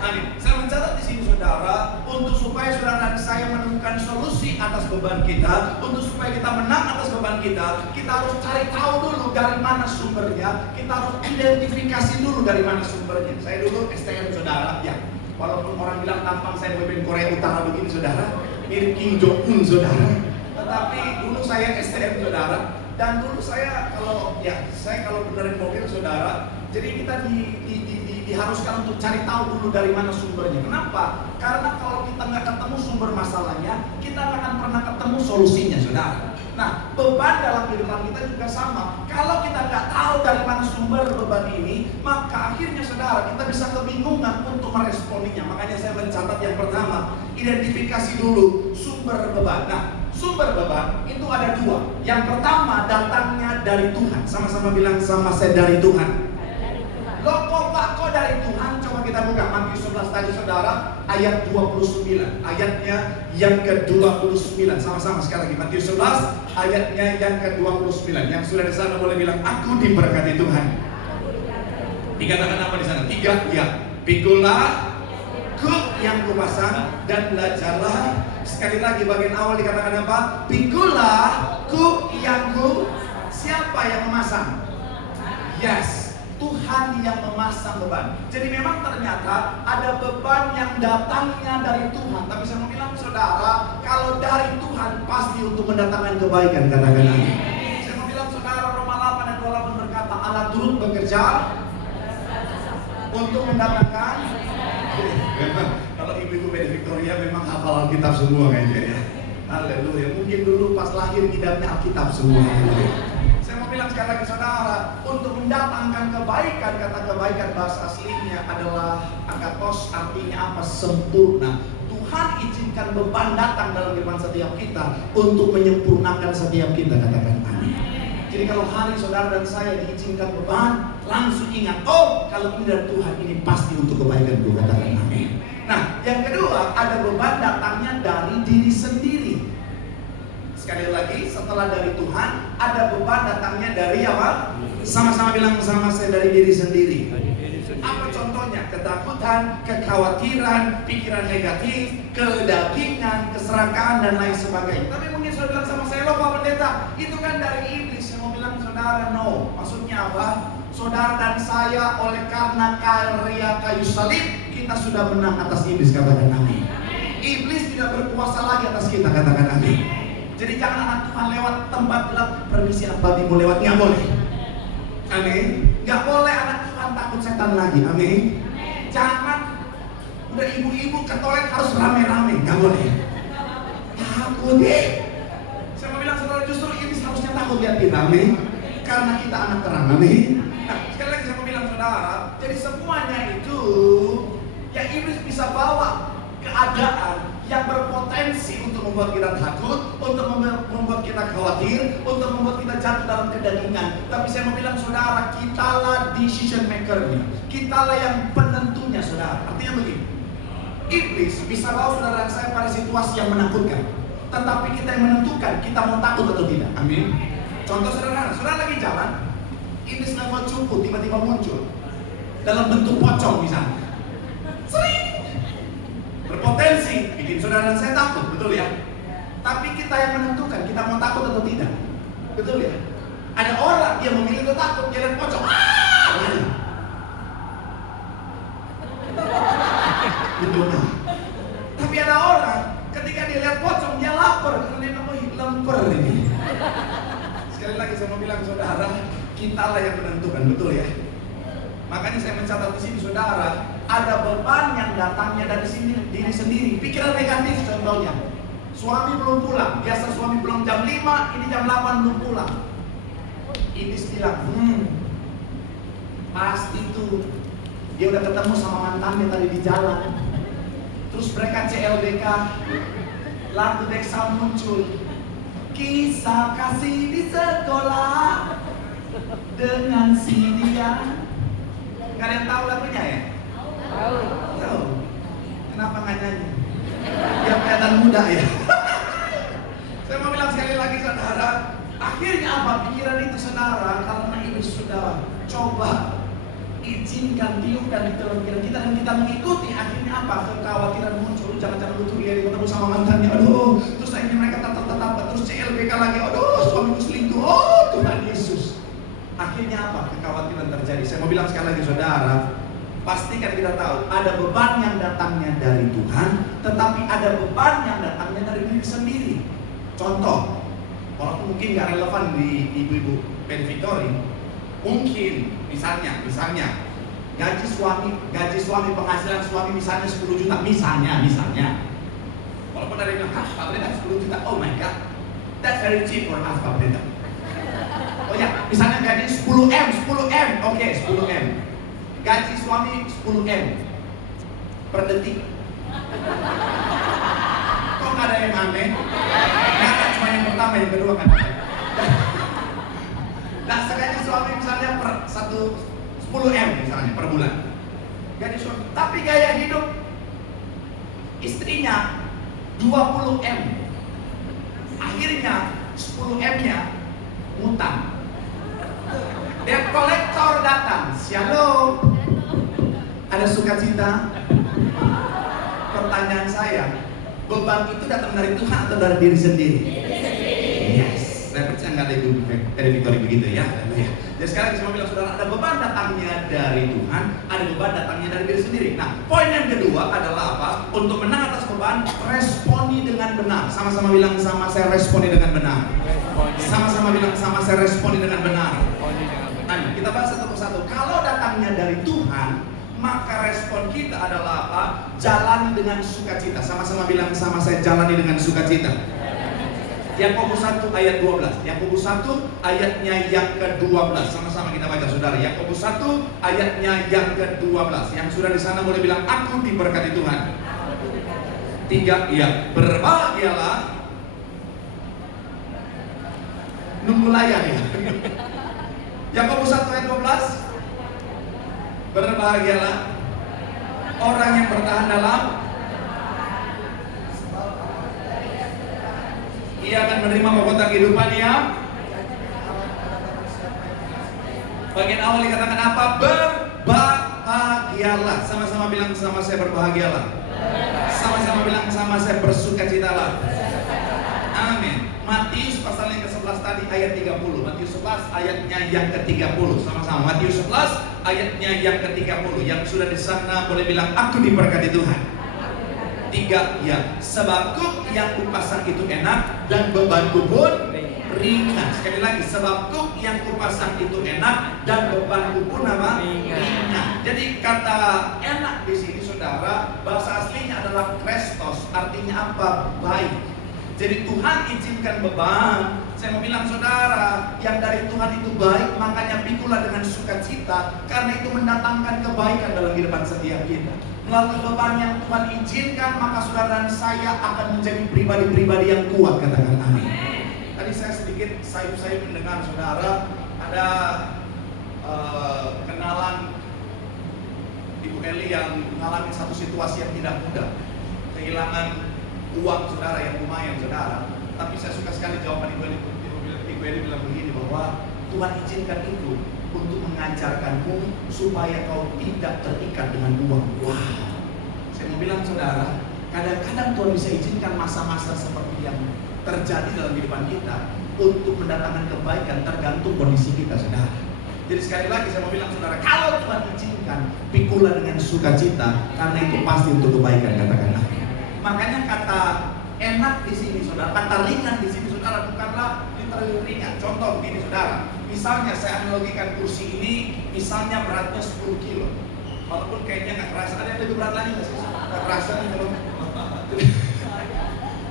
Amin. Saya mencatat di sini saudara, untuk supaya saudara dan saya menemukan solusi atas beban kita, untuk supaya kita menang atas beban kita harus cari tahu dulu dari mana sumbernya, kita harus identifikasi dulu dari mana sumbernya. Saya dulu STM saudara, ya. Walaupun orang bilang tampang saya pemimpin Korea Utara begini saudara, mirip Kim Jong Un saudara, tetapi dulu saya STM saudara, dan dulu saya kalau benerin mobil saudara, jadi kita diharuskan untuk cari tahu dulu dari mana sumbernya. Kenapa? Karena kalau kita nggak ketemu sumber masalahnya, kita nggak akan pernah ketemu solusinya, saudara. Nah, beban dalam kehidupan kita juga sama. Kalau kita nggak tahu dari mana sumber beban ini, maka akhirnya saudara kita bisa kebingungan untuk meresponinya. Makanya saya mencatat yang pertama, identifikasi dulu sumber beban. Nah, sumber beban itu ada dua. Yang pertama datangnya dari Tuhan. Sama-sama bilang sama saya dari Tuhan. Loh kok dari Tuhan? Coba kita buka Matius 11 tadi saudara, ayat 29. Ayatnya yang ke-29. Sama-sama sekali lagi Matius 11 ayatnya yang ke-29. Yang sudah di sana boleh bilang aku diberkati Tuhan. Dikatakan apa di sana? 3 ya. Pikulah kuk yang kupasang dan belajarlah. Sekali lagi bagian awal dikatakan apa? Pikulah kuk yang ku. Siapa yang memasang? Yes, Tuhan yang memasang beban. Jadi memang ternyata ada beban yang datangnya dari Tuhan. Tapi saya mau bilang saudara, kalau dari Tuhan pasti untuk mendatangkan kebaikan. Katakan amin. Saya mau bilang saudara, Roma 8 dan 28 berkata Allah turut bekerja untuk mendatangkan. Kalau ibu-ibu Beda Victoria memang hafal Alkitab semua kayaknya ya. Haleluya. Mungkin dulu pas lahir hidupnya Alkitab semua. Bilang sekali lagi saudara, untuk mendatangkan kebaikan, kata kebaikan bahasa aslinya adalah agathos, artinya apa? Sempurna. Tuhan izinkan beban datang dalam kehidupan setiap kita untuk menyempurnakan setiap kita. Katakan amin. Jadi kalau hari saudara dan saya diizinkan beban, langsung ingat, oh kalau ini dari Tuhan, ini pasti untuk kebaikanku. Katakan amin. Nah, yang kedua, ada beban datangnya dari diri sendiri. Sekali lagi, setelah dari Tuhan, ada beban datangnya dari apa? Sama-sama bilang sama saya dari diri sendiri. Apa contohnya? Ketakutan, kekhawatiran, pikiran negatif, kedagingan, keserakahan, dan lain sebagainya. Tapi mungkin saudara bilang sama saya, loh Pak Pendeta, itu kan dari iblis. Saya mau bilang saudara, no. Maksudnya apa? Saudara dan saya oleh karena karya kayu salib, kita sudah menang atas iblis. Katakan amin. Iblis tidak berkuasa lagi atas kita. Katakan amin. Jadi jangan anak Tuhan lewat tempat gelap, permisi Pak mau lewat, nggak boleh. Amin. Nggak boleh anak Tuhan takut setan lagi. Amin. Jangan udah ibu-ibu ke toilet harus rame-rame, nggak boleh. Takut. Saya mau bilang saudara, justru ini seharusnya takut lihat kita. Amin. Karena kita anak terang. Amin. Nah, sekali lagi saya mau bilang saudara, jadi semuanya itu yang iblis bisa bawa keadaan yang berpotensi untuk membuat kita takut, untuk membuat kita khawatir, untuk membuat kita jatuh dalam kedagingan. Tapi saya mau bilang saudara, kitalah decision maker-nya, kitalah yang penentunya saudara. Artinya begini, iblis bisa bawa saudara dan saya pada situasi yang menakutkan, tetapi kita yang menentukan kita mau takut atau tidak. Amin. Contoh sederhana, saudara lagi jalan, iblis lewat cupu tiba-tiba muncul dalam bentuk pocong misalnya, sering berpotensi bikin saudara dan saya takut, betul ya? Tapi kita yang menentukan kita mau takut atau tidak, betul ya? Ada orang dia memilih untuk takut, dia lihat pocong, lari. Betul. Tapi ada orang ketika dia lihat pocong dia lapar karena dia lapar ini. Sekali lagi saya mau bilang saudara, kitalah yang menentukan, betul ya? Makanya saya mencatat di sini saudara, ada beban yang datangnya dari diri sendiri. Pikiran negatif contohnya. Suami belum pulang, biasa suami pulang jam 5, ini jam 8 belum pulang. Iblis bilang, pasti tuh dia udah ketemu sama mantannya tadi di jalan. Terus mereka CLBK, lagu Dexal muncul. Kisah kasih di sekolah dengan si dia. Gak ada yang tahu lagunya ya? Tahu. Kenapa nggak nyanyi? kelihatan muda ya. Saya mau bilang sekali lagi saudara, akhirnya apa? Pikiran itu saudara, karena itu sudah coba izinkan tiup dan di dalam pikiran kita dan kita mengikuti, akhirnya apa? Kekhawatiran muncul, jangan-jangan lu tuh dia ketemu sama mantannya, aduh, terus akhirnya mereka tetap terus CLBK lagi, aduh, suamiku selingkuh, oh Tuhan Yesus. Akhirnya apa? Kekhawatiran terjadi. Saya mau bilang sekali lagi saudara, pastikan kita tahu ada beban yang datangnya dari Tuhan, tetapi ada beban yang datangnya dari diri sendiri. Contoh, walaupun mungkin gak relevan di ibu-ibu Victory, mungkin misalnya gaji suami penghasilan suami misalnya 10 juta misalnya walaupun ada yang bilang Pak Pendeta 10 juta, oh my god, that's very cheap for us Pak Pendeta. Oh ya, misalnya gaji 10M, oke, 10M, gaji suami 10M per detik. Kok gak ada yang aneh? Nah, cuma yang pertama, yang kedua kan ada. Nah, sekali suami misalnya per 10M misalnya per bulan. Gaji suami, tapi gaya hidup istrinya 20M. Akhirnya 10M-nya ngutang. Debt collector datang, shalom. Ada sukacita? Pertanyaan saya, beban itu datang dari Tuhan atau dari diri sendiri? Yes, saya percaya nggak ada ibu Victory begitu ya. Jadi sekarang saya mau bilang saudara, ada beban datangnya dari Tuhan, ada beban datangnya dari diri sendiri. Nah, poin yang kedua adalah apa? Untuk menang atas beban, responi dengan benar. Sama-sama bilang sama saya responi dengan benar. Sama-sama bilang sama saya responi dengan benar. Nah, kita bahas satu persatu. Kalau datangnya dari Tuhan, maka respon kita adalah apa? Jalani dengan sukacita. Sama-sama bilang sama saya, jalani dengan sukacita. Yakobus 1 ayat 12. Yakobus 1 ayatnya yang ke-12. Sama-sama kita baca saudara. Yakobus 1 ayatnya yang ke-12. Yang sudah di sana boleh bilang aku diberkati Tuhan. 3 ya, berbahagialah. Nunggu layar ya. Yakobus 1 ayat 12. Berbahagialah orang yang bertahan dalam, ia akan menerima mahkota kehidupan yang bagian awal dikatakan apa? Berbahagialah. Sama-sama bilang sama saya berbahagialah. Sama-sama bilang sama saya bersukacitalah. Amin. Matius pasal yang ke-11 tadi ayat 30. Matius 11 ayatnya yang ke-30. Sama-sama Matius 11 ayatnya yang ke-30. Yang sudah di sana boleh bilang aku diberkati Tuhan. 3 ya, sebabku yang kupasang itu enak dan bebanku pun ringan. Sekali lagi, sebabku yang kupasang itu enak dan bebanku pun apa? Ringan. Jadi kata enak di sini saudara, bahasa aslinya adalah Kristos, artinya apa? Baik. Jadi Tuhan izinkan beban. Saya mau bilang saudara, yang dari Tuhan itu baik, makanya pikulah dengan sukacita, karena itu mendatangkan kebaikan dalam kehidupan setiap kita. Melalui beban yang Tuhan izinkan, maka saudara dan saya akan menjadi pribadi-pribadi yang kuat. Katakan amin. Tadi saya sedikit sayup-sayup mendengar saudara, ada kenalan Ibu Eli yang mengalami satu situasi yang tidak mudah, kehilangan uang saudara yang lumayan saudara. Tapi saya suka sekali jawaban Ibu Eli bilang begini, bahwa Tuhan izinkan itu untuk mengajarkanmu supaya kau tidak terikat dengan uang. Wow. Saya mau bilang saudara, kadang-kadang Tuhan bisa izinkan masa-masa seperti yang terjadi dalam kehidupan kita untuk mendatangkan kebaikan, tergantung kondisi kita saudara. Jadi sekali lagi saya mau bilang saudara, kalau Tuhan izinkan, pikulah dengan sukacita, karena itu pasti untuk kebaikan. Katakan amin. Makanya kata enak di sini saudara, kata ringan di sini saudara, bukanlah literally ringan. Contoh begini saudara, misalnya saya analogikan kursi ini, misalnya beratnya 10 kilo. Walaupun kayaknya nggak kerasa, ada yang lebih berat lagi nggak sih? Nggak kerasa nih kalau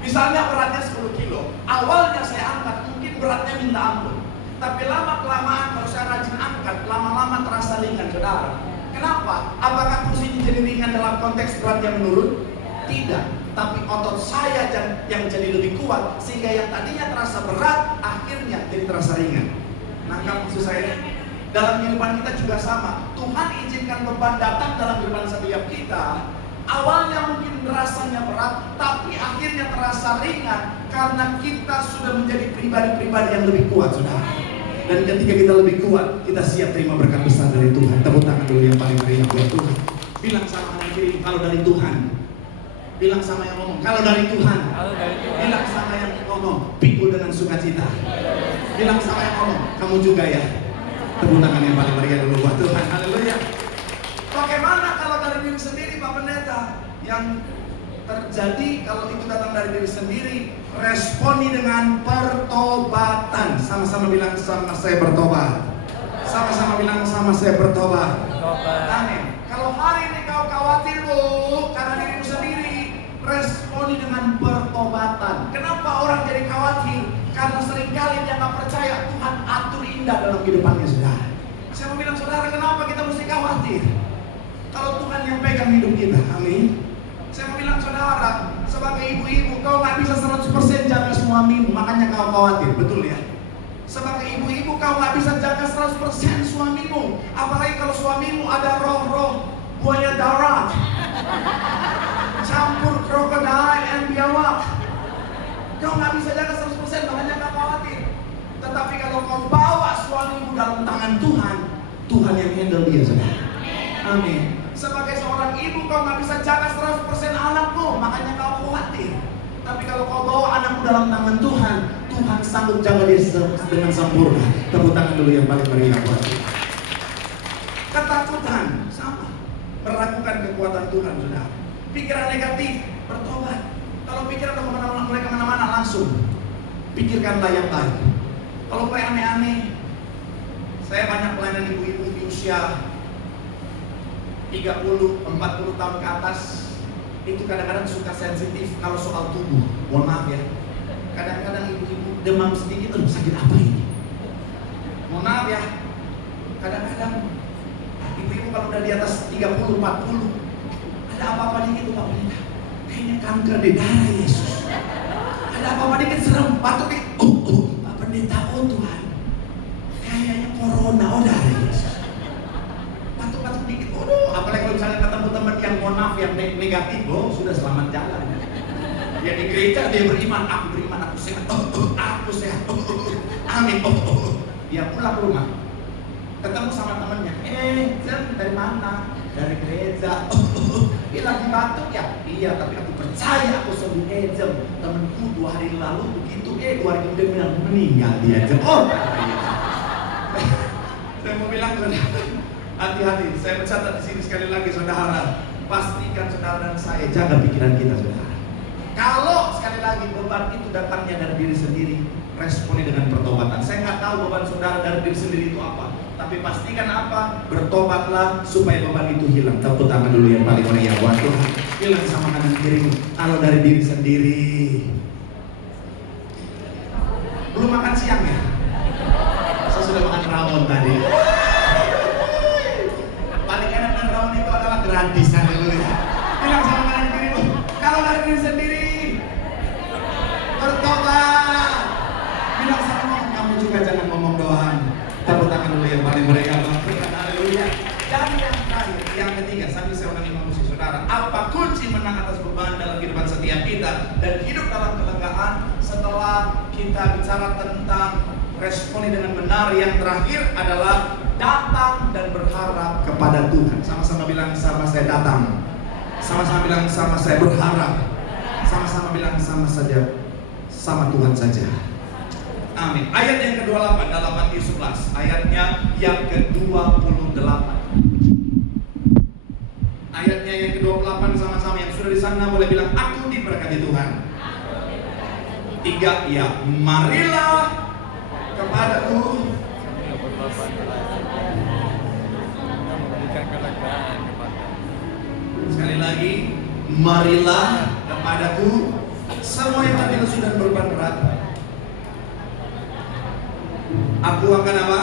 misalnya beratnya 10 kilo. Awalnya saya angkat, mungkin beratnya minta ampun. Tapi lama-kelamaan kalau saya rajin angkat, lama-lama terasa ringan saudara. Kenapa? Apakah kursi ini jadi ringan dalam konteks beratnya menurun? Tidak, tapi otot saya yang jadi lebih kuat, sehingga yang tadinya terasa berat akhirnya jadi terasa ringan. Nangkap maksud saya? Dalam kehidupan kita juga sama. Tuhan izinkan beban datang dalam kehidupan setiap kita Awalnya mungkin rasanya berat, tapi akhirnya terasa ringan karena kita sudah menjadi pribadi-pribadi yang lebih kuat, saudara. Dan ketika kita lebih kuat, kita siap terima berkat besar dari Tuhan. Tepuk tangan dulu yang paling meriah buat Tuhan. Bilang sama kanan kiri, kalau dari Tuhan. Bilang sama yang ngomong, kalau dari Tuhan. Bilang sama yang ngomong, pikul dengan sukacita. Bilang sama yang ngomong, kamu juga ya. Tepuk tangan yang paling meriah dulu buat Tuhan. Haleluya. Bagaimana kalau dari diri sendiri, Pak Pendeta? Yang terjadi kalau itu datang dari diri sendiri, responi dengan pertobatan. Sama-sama bilang sama saya bertobat. Sama-sama bilang sama saya bertobat. Amin. Kalau hari ini kau khawatir karena dirimu sendiri, responi dengan pertobatan. Kenapa orang jadi khawatir? Karena seringkali dia nggak percaya Tuhan atur indah dalam kehidupannya, saudara. Saya mau bilang, saudara, kenapa kita mesti khawatir? Kalau Tuhan yang pegang hidup kita, amin. Saya mau bilang, saudara, sebagai ibu-ibu, kau nggak bisa 100% jaga suamimu, makanya kau khawatir, betul ya? Sebagai ibu-ibu, kau nggak bisa jaga 100% suamimu, apalagi kalau suamimu ada roh-roh buaya darat, campur krokodil dan biawak. Kau nggak bisa jaga 100%, makanya kau khawatir. Tetapi kalau kau bawa suamimu dalam tangan Tuhan, Tuhan yang handle dia, saudara. Amin. Sebagai seorang ibu, kau nggak bisa jaga 100% anakmu, makanya kau khawatir. Tapi kalau kau bawa anakmu dalam tangan Tuhan, Tuhan sanggup jaga dia dengan sempurna. Tepuk tangan dulu yang paling meriah buat Tuhan. Ketakutan, sama. Meragukan kekuatan Tuhan, saudara. Pikiran negatif, bertobat. Kalau pikiran mulai kemana-mana, langsung pikirkanlah yang baik. Kalau mulai aneh-aneh, saya banyak pelayanan ibu-ibu di usia 30-40 tahun ke atas, itu kadang-kadang suka sensitif kalau soal tubuh. Mohon maaf ya, kadang-kadang ibu-ibu demam sedikit, aduh sakit apa ini? Mohon maaf ya, kadang-kadang ibu-ibu kalau udah di atas 30-40, ada apa-apa dikit tuh Pak Pendeta, kayaknya kanker di darah Yesus. Ada apa-apa dikit serem, batuk dikit, Pak Pendeta, oh Tuhan, kayaknya corona, oh darah Yesus. Batuk-batuk dikit, apalagi kalau misalnya ketemu teman yang mohon maaf yang negatif, sudah selamat jalan. Ya di gereja dia beriman, aku beriman, aku sehat, aku sehat, amin, dia pulang ke rumah, ketemu sama temannya, Jem dari mana? Dari gereja. Dia lagi batuk ya? Iya, tapi aku percaya aku sembuh. Jem, temanku 2 hari lalu begitu, 2 hari kemudian meninggal dia. Jem, saya mau bilang, hati-hati. Saya mencatat di sini sekali lagi, saudara. Pastikan saudara dan saya jaga pikiran kita, saudara. Kalau sekali lagi beban itu datangnya dari diri sendiri, responi dengan pertobatan. Saya nggak tahu beban saudara dari diri sendiri itu apa, tapi pastikan apa? Bertobatlah supaya beban itu hilang. Tepuk tangan dulu yang paling meriah buat Tuhan. Bilang sama kanan kiri, kalau dari diri sendiri. Belum makan siang ya? Saya sudah makan rawon tadi. Paling enak dan rawon itu adalah gratisan dulu ya. Bilang sama kanan kiri, kalau dari diri sendiri, bertobat. Bilang sama kamu juga jangan ngomong doang. Tepuk tangan dulu yang paling meriah. Haleluya. Dan yang terakhir, yang ketiga, sambil saya ulangi musik saudara, apa kunci menang atas beban dalam kehidupan setiap kita dan hidup dalam kelegaan? Setelah kita bicara tentang responi dengan benar, yang terakhir adalah datang dan berharap kepada Tuhan. Sama-sama bilang sama saya datang. Sama-sama bilang sama saya berharap. Sama-sama bilang sama saja, sama Tuhan saja. Amin. Ayat yang ke-28 dalam Matius 11. Ayatnya yang ke-28. Ayatnya yang ke-28 sama-sama yang sudah di sana boleh bilang aku diberkati Tuhan. 3 ya, marilah kepadaku. Sekali lagi, marilah kepadaku semua yang tadi sudah berbeban berat. Aku akan apa?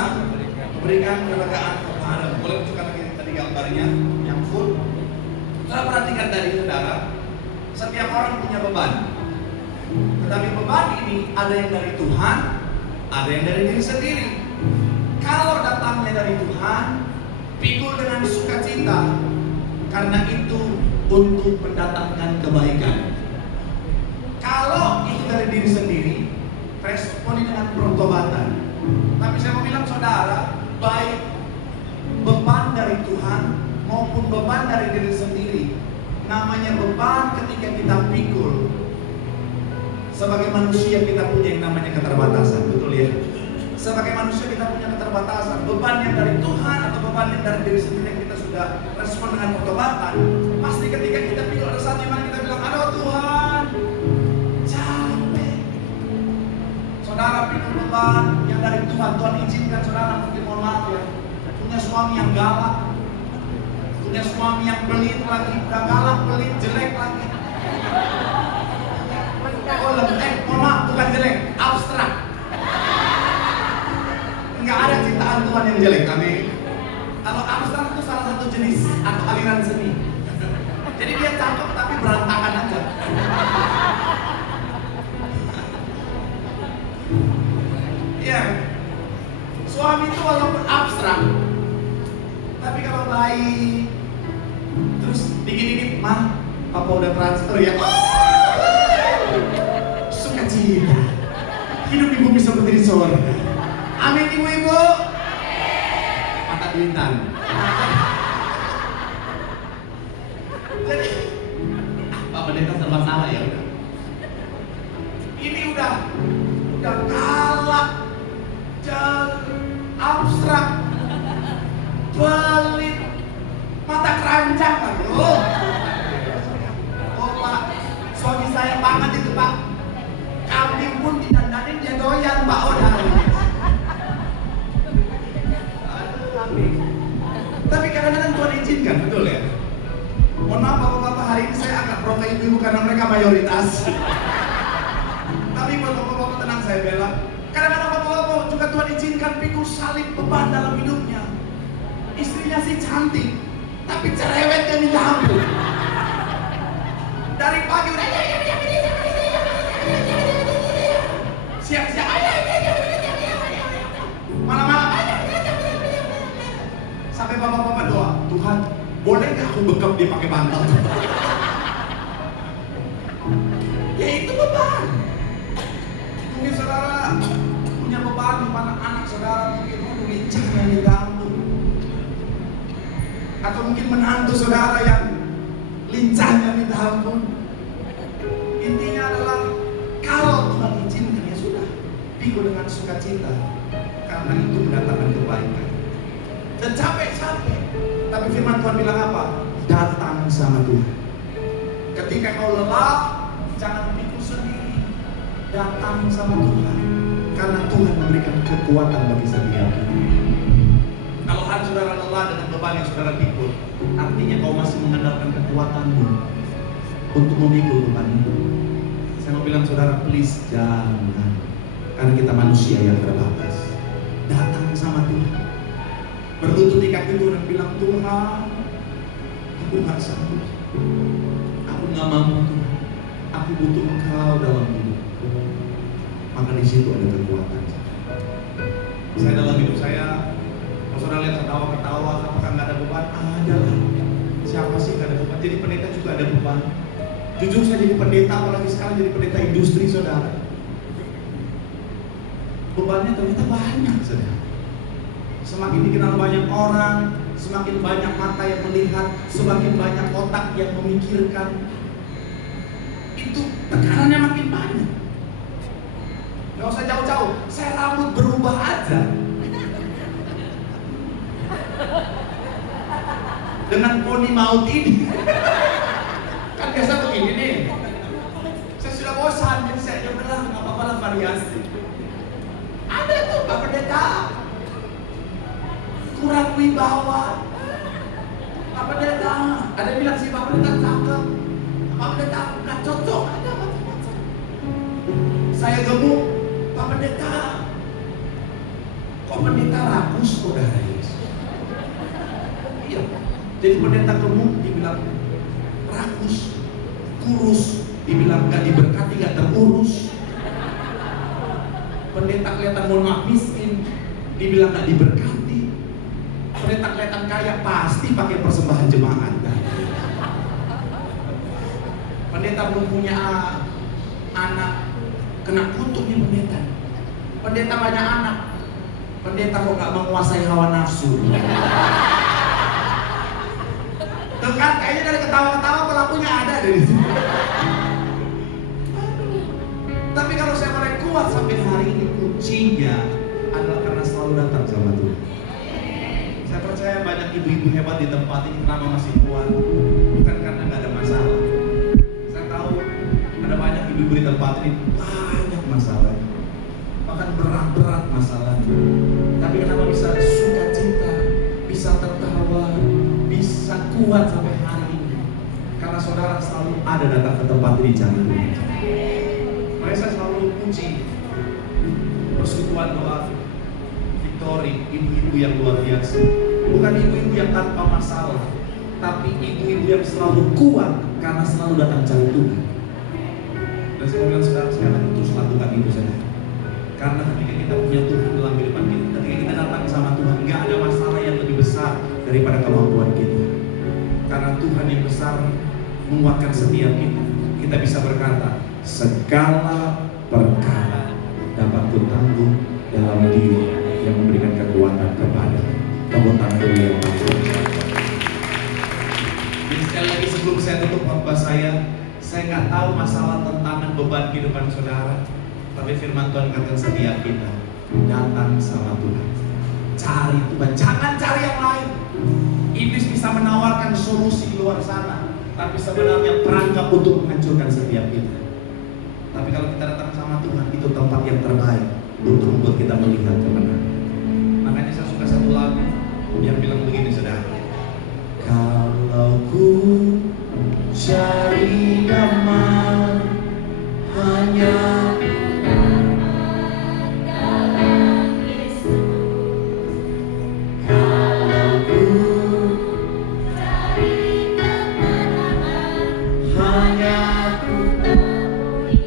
Memberikan kelegaan kepadamu. Boleh tunjukkan lagi tadi gambarnya yang full. Saudara perhatikan tadi saudara, setiap orang punya beban. Tetapi beban ini ada yang dari Tuhan, ada yang dari diri sendiri. Kalau datangnya dari Tuhan, pikul dengan sukacita. Karena itu untuk mendatangkan kebaikan. Kalau itu dari diri sendiri, responi dengan pertobatan. Tapi saya mau bilang saudara, baik beban dari Tuhan maupun beban dari diri sendiri, namanya beban ketika kita pikul. Sebagai manusia kita punya yang namanya keterbatasan, betul ya? Sebagai manusia kita punya keterbatasan. Beban yang dari Tuhan atau beban yang dari diri sendiri yang kita sudah respon dengan pertobatan, pasti ketika kita pikul ada saat dimana kita bilang, aduh Tuhan, capek. Saudara pikul beban yang dari Tuhan, Tuhan izinkan saudara, mungkin mohon maaf ya, punya suami yang galak, punya suami yang pelit lagi, udah galak, pelit, jelek lagi. Mohon maaf, bukan jelek, abstrak. Enggak ada ciptaan Tuhan yang jelek, amin. Kalau abstrak itu salah satu jenis atau aliran seni. Jadi dia cakep tapi berantakan aja. Iya. Suami itu walaupun abstrak, tapi kalau baik, terus dikit-dikit, mah, papa udah transfer ya. Sukacita. Hidup di bumi seperti di sorga. Amin ibu-ibu. Mata duitan. Jadi, Pak Pendeta serba salah ya udah. Ini udah galak, abstrak, pelit, mata keranjang kan. Oh Pak, suami saya banget itu Pak. Kambing pun didandanin dia doyan Pak. Oh dah. Tapi kadang-kadang Tuhan izinkan, betul ya? Mohon maaf bapak-bapak, hari ini saya agak pro ke ibu karena mereka mayoritas. Tapi buat bapak-bapak tenang, saya bela. Kadang-kadang bapak-bapak juga Tuhan izinkan pikul salib beban dalam hidupnya. Istrinya sih cantik, tapi cerewetnya minta ampun. Dari pagi udah siang-siang malam-malam sampai bapak-bapak doa, Tuhan boleh gak aku bekap dia pakai bantal? Ya itu beban. Mungkin saudara punya beban di mana anak saudara mungkin lincahnya minta ampun, atau mungkin menantu saudara yang lincahnya minta ampun. Intinya adalah kalau Tuhan izinkan ya sudah, pikul dengan sukacita, karena itu mendatangkan kebaikan. Dan capek-capek, tapi firman Tuhan bilang apa? Datang sama Tuhan. Ketika kau lelah, jangan pikul sendiri, datang sama Tuhan, karena Tuhan memberikan kekuatan bagi setiap kita. Kalau hari saudara lelah dengan beban yang saudara pikul, artinya kau masih mengandalkan kekuatanmu untuk memikul beban itu. Saya mau bilang saudara, please jangan, karena kita manusia yang terbatas. Datang sama Tuhan, berlutut di kaki Tuhan dan bilang, Tuhan, aku gak sanggup, aku gak mampu Tuhan, aku butuh Engkau dalam hidup. Maka di situ ada kekuatan. Saya dalam hidup saya, kalau saudara lihat ketawa-ketawa, apakah gak ada beban? Ada lah. Siapa sih gak ada beban? Jadi pendeta juga ada beban. Jujur saya jadi pendeta, apalagi sekarang jadi pendeta industri saudara. Bebannya ternyata banyak saudara. Semakin dikenal banyak orang, semakin banyak mata yang melihat, semakin banyak otak yang memikirkan, itu tekanannya makin banyak. Gak usah jauh-jauh, saya rambut berubah aja dengan poni maut ini. Kan biasa begini nih, saya sudah bosan, jadi saya udahlah, gak apa-apa lah variasi. Ada tuh Pak Pendeta kurang wibawa, Pak Pendeta ada yang bilang si Pak Pendeta cakep, Pak Pendeta gak cocok, ada macam-macam. Saya gemuk, Pak Pendeta kok pendeta rakus saudara Yesus? Iya, jadi pendeta gemuk dibilang rakus, kurus dibilang gak diberkati, gak terurus. Pendeta kelihatan mohon maaf miskin dibilang gak diberkati. Pendeta kelihatan kaya pasti pakai persembahan jemaat. Pendeta belum punya anak, kena kutuk nih pendeta. Pendeta banyak anak, pendeta kok nggak menguasai hawa nafsu. Tuh kan kayaknya dari ketawa-ketawa pelakunya ada dari situ. Tapi kalau saya mulai kuat sampai hari ini, kuncinya adalah karena selalu datang sama Tuhan. Saya percaya banyak ibu-ibu hebat di tempat ini kenapa masih kuat, bukan karena nggak ada masalah. Saya tahu ada banyak ibu-ibu di tempat ini banyak masalah, bahkan berat-berat masalahnya. Tapi kenapa bisa sukacita, bisa tertawa, bisa kuat sampai hari ini? Karena saudara selalu ada datang ke tempat ini cari Tuhan. Makanya saya selalu puji persekutuan doa Victory, ibu-ibu yang luar biasa. Bukan ibu-ibu yang tanpa masalah, tapi ibu-ibu yang selalu kuat karena selalu datang cari Tuhan. Dan saya bilang saudara sekarang terus lakukan itu saja. Karena ketika kita punya Tuhan dalam kehidupan kita, ketika kita datang sama Tuhan, nggak ada masalah yang lebih besar daripada kemampuan kita. Karena Tuhan yang besar menguatkan setiap kita. Kita bisa berkata, segala perkara dapat kutanggung dalam Dia yang memberikan kekuatan kepada. Tepuk tangan dulu yang bagus. Jadi sekali lagi sebelum saya tutup khotbah saya nggak tahu masalah tantangan beban kehidupan saudara, tapi firman Tuhan katakan setiap kita datang sama Tuhan, cari Tuhan, jangan cari yang lain. Iblis bisa menawarkan solusi di luar sana, tapi sebenarnya perangkap untuk menghancurkan setiap kita. Tapi kalau kita datang sama Tuhan, itu tempat yang terbaik untuk membuat kita melihat kemenangan. Makanya saya suka satu lagu yang bilang begini, saudara. Kalau ku cari damai hanya dalam Yesus. Kalau ku cari kemenangan hanya ku temui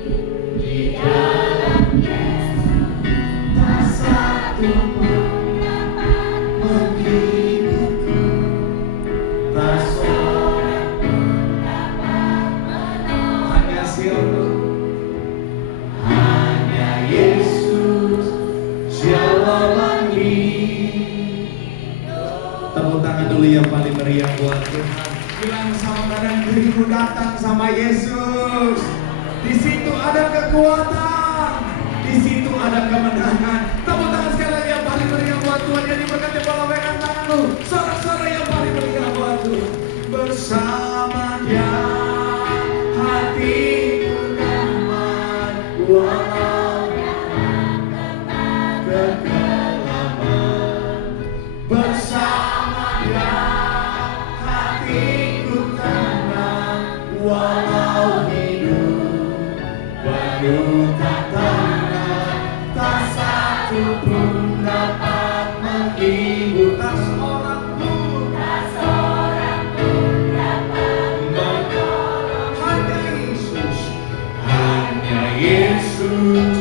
di dalam Yesus. Tak satu pun dapat menghidupku, tak seorang pun dapat menolong. Hanya siapa? Hanya Yesus jawaban hidup. Tepuk tangan dulu yang paling meriah buat Tuhan. Bilang sama badan dirimu, datang sama Yesus. Di situ ada kekuatan, di situ ada kemenangan. Tepuk tangan sekali lagi yang paling meriah buat Tuhan. Jadi berkati bola pegang tanganmu. Suara-suara yang paling meriah buat Tuhan. Bersama Dia hatiku damai, walau dalam kegelapan. Bersama Dia hatiku tenang, walau hidup penuh tantangan. Tak satu pun dapat menghibur, tak seorang pun dapat menolong. Hanya Yesus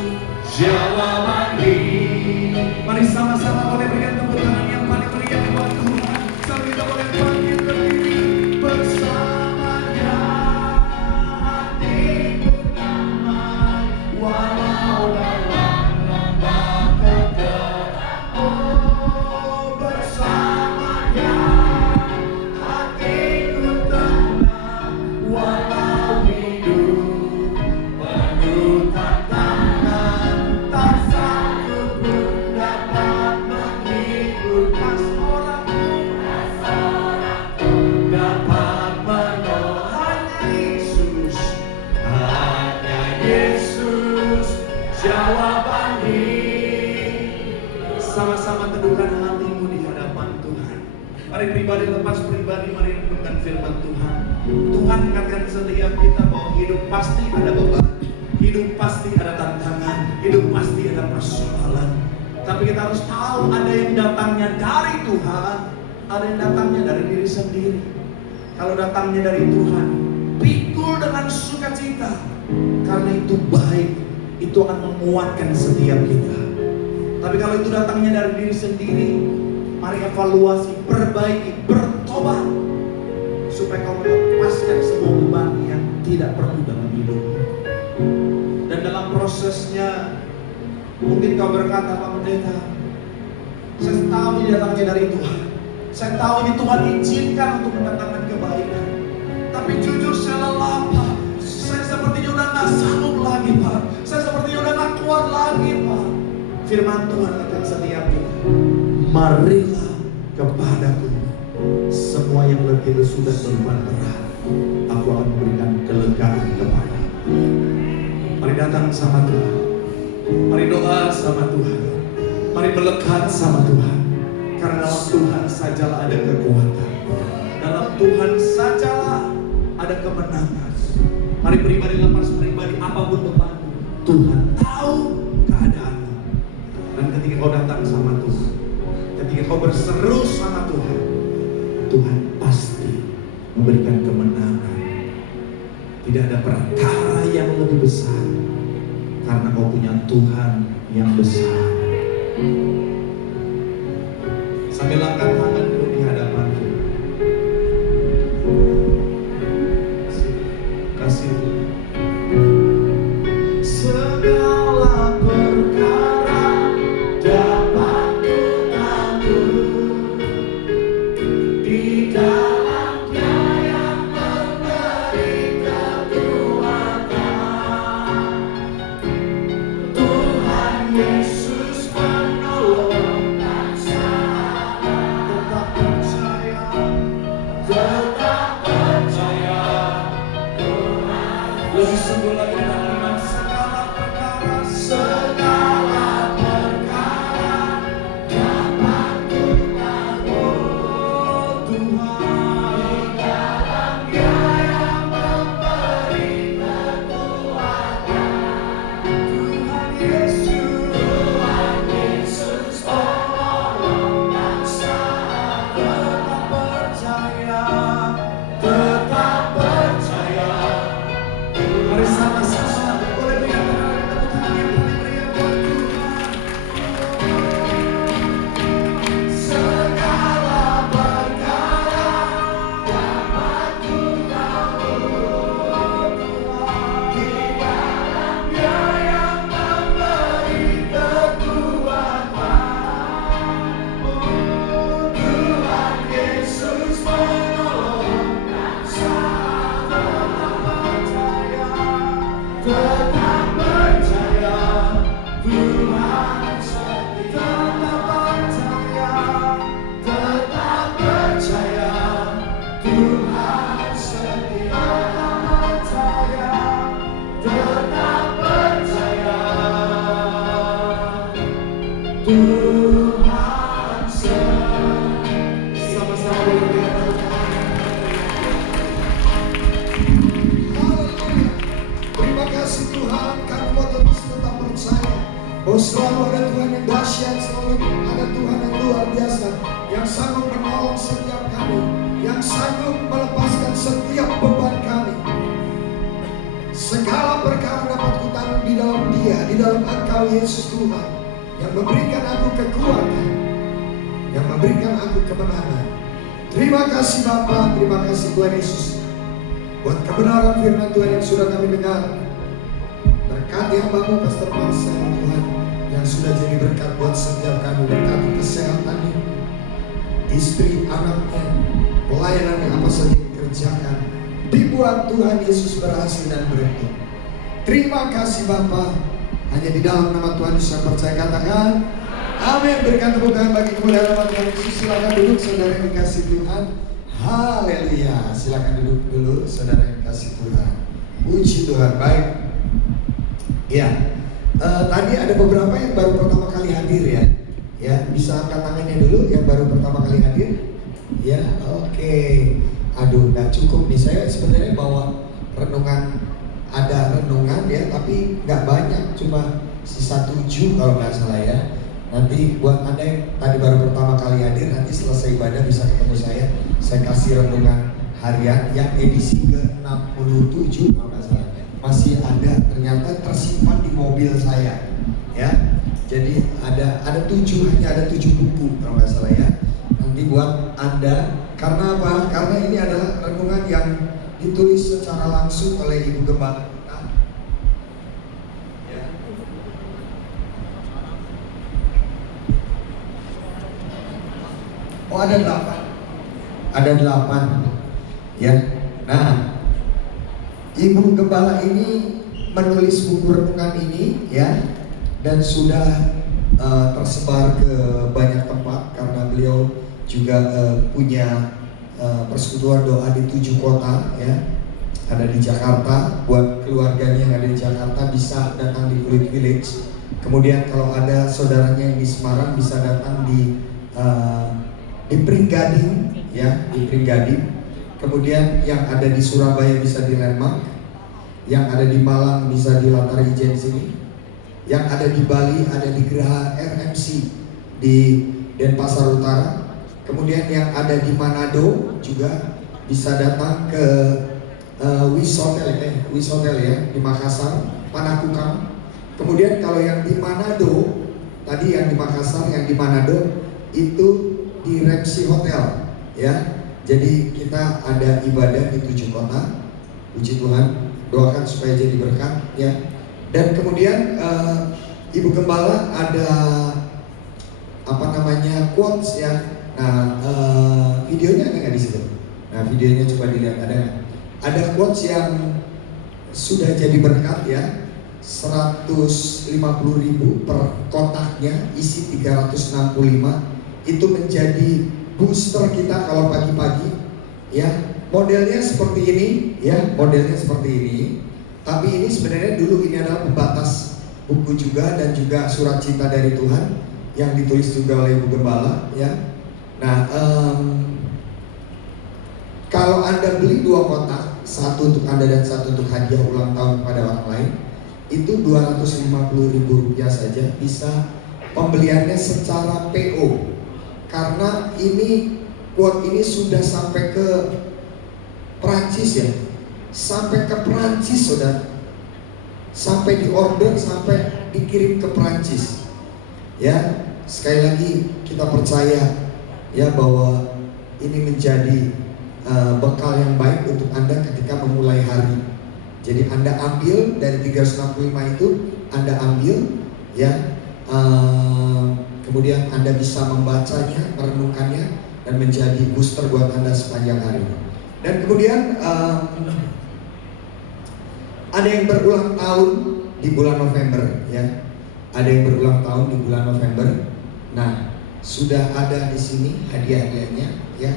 jawaban hidup. Mari sama-sama boleh berikan tepuk tangan yang paling meriah buat Tuhan. Sambil kita boleh bangkit berdiri. Bersama Dia hatiku damai, walau dalam lembah kegelapan. Oh, bersama Dia hatiku tenang, walau hidup penuh tantangan. Tak satu pun dapat menghibur, tak seorang pun dapat menolong. Hanya Yesus jawaban hidup. Sama-sama teduhkan hatimu di hadapan Tuhan. Mari pribadi lepas pribadi, mari renungkan firman Tuhan. Tuhan ingatkan setiap kita bahwa hidup pasti ada beban, hidup pasti ada tantangan, hidup pasti ada persoalan. Tapi kita harus tahu ada yang datangnya dari Tuhan, ada yang datangnya dari diri sendiri. Kalau datangnya dari Tuhan, pikul dengan sukacita, karena itu baik, itu akan menguatkan setiap kita. Tapi kalau itu datangnya dari diri sendiri, mari evaluasi, perbaiki, bertobat, supaya kau melepaskan semua beban yang tidak perlu dalam hidup. Dan dalam prosesnya mungkin kau berkata, Pak Pendeta, saya tahu ini datangnya dari Tuhan. Saya tahu ini Tuhan izinkan untuk mendatangkan kebaikan. Tapi jujur saya lelah, Pak. Saya sepertinya udah gak sanggup lagi, Pak. Saya sepertinya udah gak kuat lagi, Pak. Firman Tuhan akan setiap kita, marilah kepadaku semua yang letih sudah beban berat, aku akan memberikan kelegaan kepada. Mari datang sama Tuhan. Mari doa sama Tuhan. Mari melekat sama Tuhan. Karena dalam Tuhan sajalah ada kekuatan. Dalam Tuhan sajalah ada kemenangan. Mari pribadi lepas pribadi apapun bebanmu, Tuhan tahu keadaanmu. Dan ketika kau datang sama Tuhan, ketika kau berseru sama Tuhan, Tuhan pasti memberikan kemenangan. Tidak ada perkara yang lebih besar, karena kau punya Tuhan yang besar. Sambil angkat tangan dulu di hadapan Tuhan. Kasih segala perkara dapat kutakuti di dalamnya yang memberi kekuatan. Tuhan Yesus menolong bangsa. Tetap percaya, tetap percaya. Lebih sungguh lagi dengan segala perkara, segala perkara dapat kutakuti. Tuhan di dalamnya yang memberi kekuatan. Tuhan Yesus menolong bangsa. Tetap percaya, tetap percaya. Mari sama-sama boleh berikan tepuk tangan yang paling meriah buat Tuhan. Segala perkara dapat kutakuti. Di dalamnya yang memberi kekuatan. Tuhan Yesus menolong bangsa. Tetap percaya, Tuhan setia. Tetap percaya, Tuhan setia. Tetap percaya, Tuhan setia. Sama-sama boleh berikan tepuk tangan. Haleluya. Terima kasih Tuhan, kami mau terus tetap percaya bahwa selalu ada Tuhan yang dahsyat, selalu ada Tuhan yang luar biasa, yang sanggup menolong setiap kami, yang sanggup melepaskan setiap beban kami. Segala perkara dapat kutanggung di dalam Dia, di dalam Engkau Yesus Tuhan, yang memberikan aku kekuatan, yang memberikan aku kemenangan. Terima kasih Bapa, terima kasih Tuhan Yesus buat kebenaran firman Tuhan yang sudah kami dengar. Berkati hamba-Mu Pastor Marcel Tuhan, yang sudah jadi berkat buat setiap kami. Berkati kesehatannya, istri, anaknya, pelayanan yang apa saja dikerjakan, dibuat Tuhan Yesus berhasil dan berkat. Terima kasih Bapa. Hanya di dalam nama Tuhan Yesus saya percaya, katakan amin. Berikan tepuk tangan bagi kemuliaan nama Tuhan Yesus. Silakan duduk saudara yang dikasih Tuhan. Haleluya. Silakan duduk dulu saudara yang dikasih Tuhan. Puji Tuhan. Baik. Ya, tadi ada beberapa yang baru pertama kali hadir ya. Ya, bisa angkat tangannya dulu yang baru pertama kali hadir. Ya, oke. Aduh, nggak cukup nih. Saya sebenarnya bawa renungan, ada renungan ya, tapi nggak banyak, cuma sisa 7 kalau nggak salah ya. Nanti buat Anda yang tadi baru pertama kali hadir, nanti selesai ibadah bisa ketemu saya. Saya kasih renungan harian yang edisi ke-67 kalau nggak salah. Masih ada, ternyata tersimpan di mobil saya ya. Jadi ada 7, hanya ada 7 buku kalau nggak salah ya. Nanti buat Anda, karena apa? Karena ini adalah renungan yang ditulis secara langsung oleh Ibu Gembala kita. Ya. Oh, ada 8. Ada 8. Ya. Nah, Ibu Gembala ini menulis buku renungan ini ya, dan sudah tersebar ke banyak tempat karena beliau juga punya persekutuan doa di 7 kota ya. Ada di Jakarta, buat keluarganya yang ada di Jakarta bisa datang di Kulit Village. Kemudian kalau ada saudaranya yang di Semarang bisa datang di Pringgading ya, di Pringgading. Kemudian yang ada di Surabaya bisa di Landmark, yang ada di Malang bisa di Latar Ijen sini, yang ada di Bali ada di Geraha RMC di Denpasar Utara. Kemudian yang ada di Manado juga bisa datang ke Wis Hotel ya, di Makassar, Panakukang. Kemudian kalau yang di Manado, tadi yang di Makassar, yang di Manado itu di Remsi Hotel ya. Jadi kita ada ibadah di 7 kota. Puji Tuhan, doakan supaya jadi berkat ya. Dan kemudian Ibu Gembala ada quotes ya. Nah, videonya ada nggak di situ? Nah, videonya coba dilihat, ada nggak? Ada quotes yang sudah jadi berkat ya, 150.000 per kotaknya, isi 365. Itu menjadi booster kita kalau pagi-pagi ya. Modelnya seperti ini ya, modelnya seperti ini. Tapi ini sebenarnya dulu ini adalah pembatas buku juga, dan juga surat cinta dari Tuhan yang ditulis juga oleh Ibu Gembala ya. Nah, kalau Anda beli 2 kotak, satu untuk Anda dan satu untuk hadiah ulang tahun kepada orang lain, itu Rp250.000 saja, bisa pembeliannya secara PO. Karena ini quote ini sudah sampai ke Perancis ya, sampai ke Perancis saudara, sampai diorder, sampai dikirim ke Perancis ya. Sekali lagi kita percaya ya bahwa ini menjadi bekal yang baik untuk Anda ketika memulai hari. Jadi Anda ambil dari 365 itu, Anda ambil ya, kemudian Anda bisa membacanya, merenungkannya, dan menjadi booster buat Anda sepanjang hari. Dan kemudian ada yang berulang tahun di bulan November ya, ada yang berulang tahun di bulan November. Nah, sudah ada di sini hadiah-hadiahnya ya,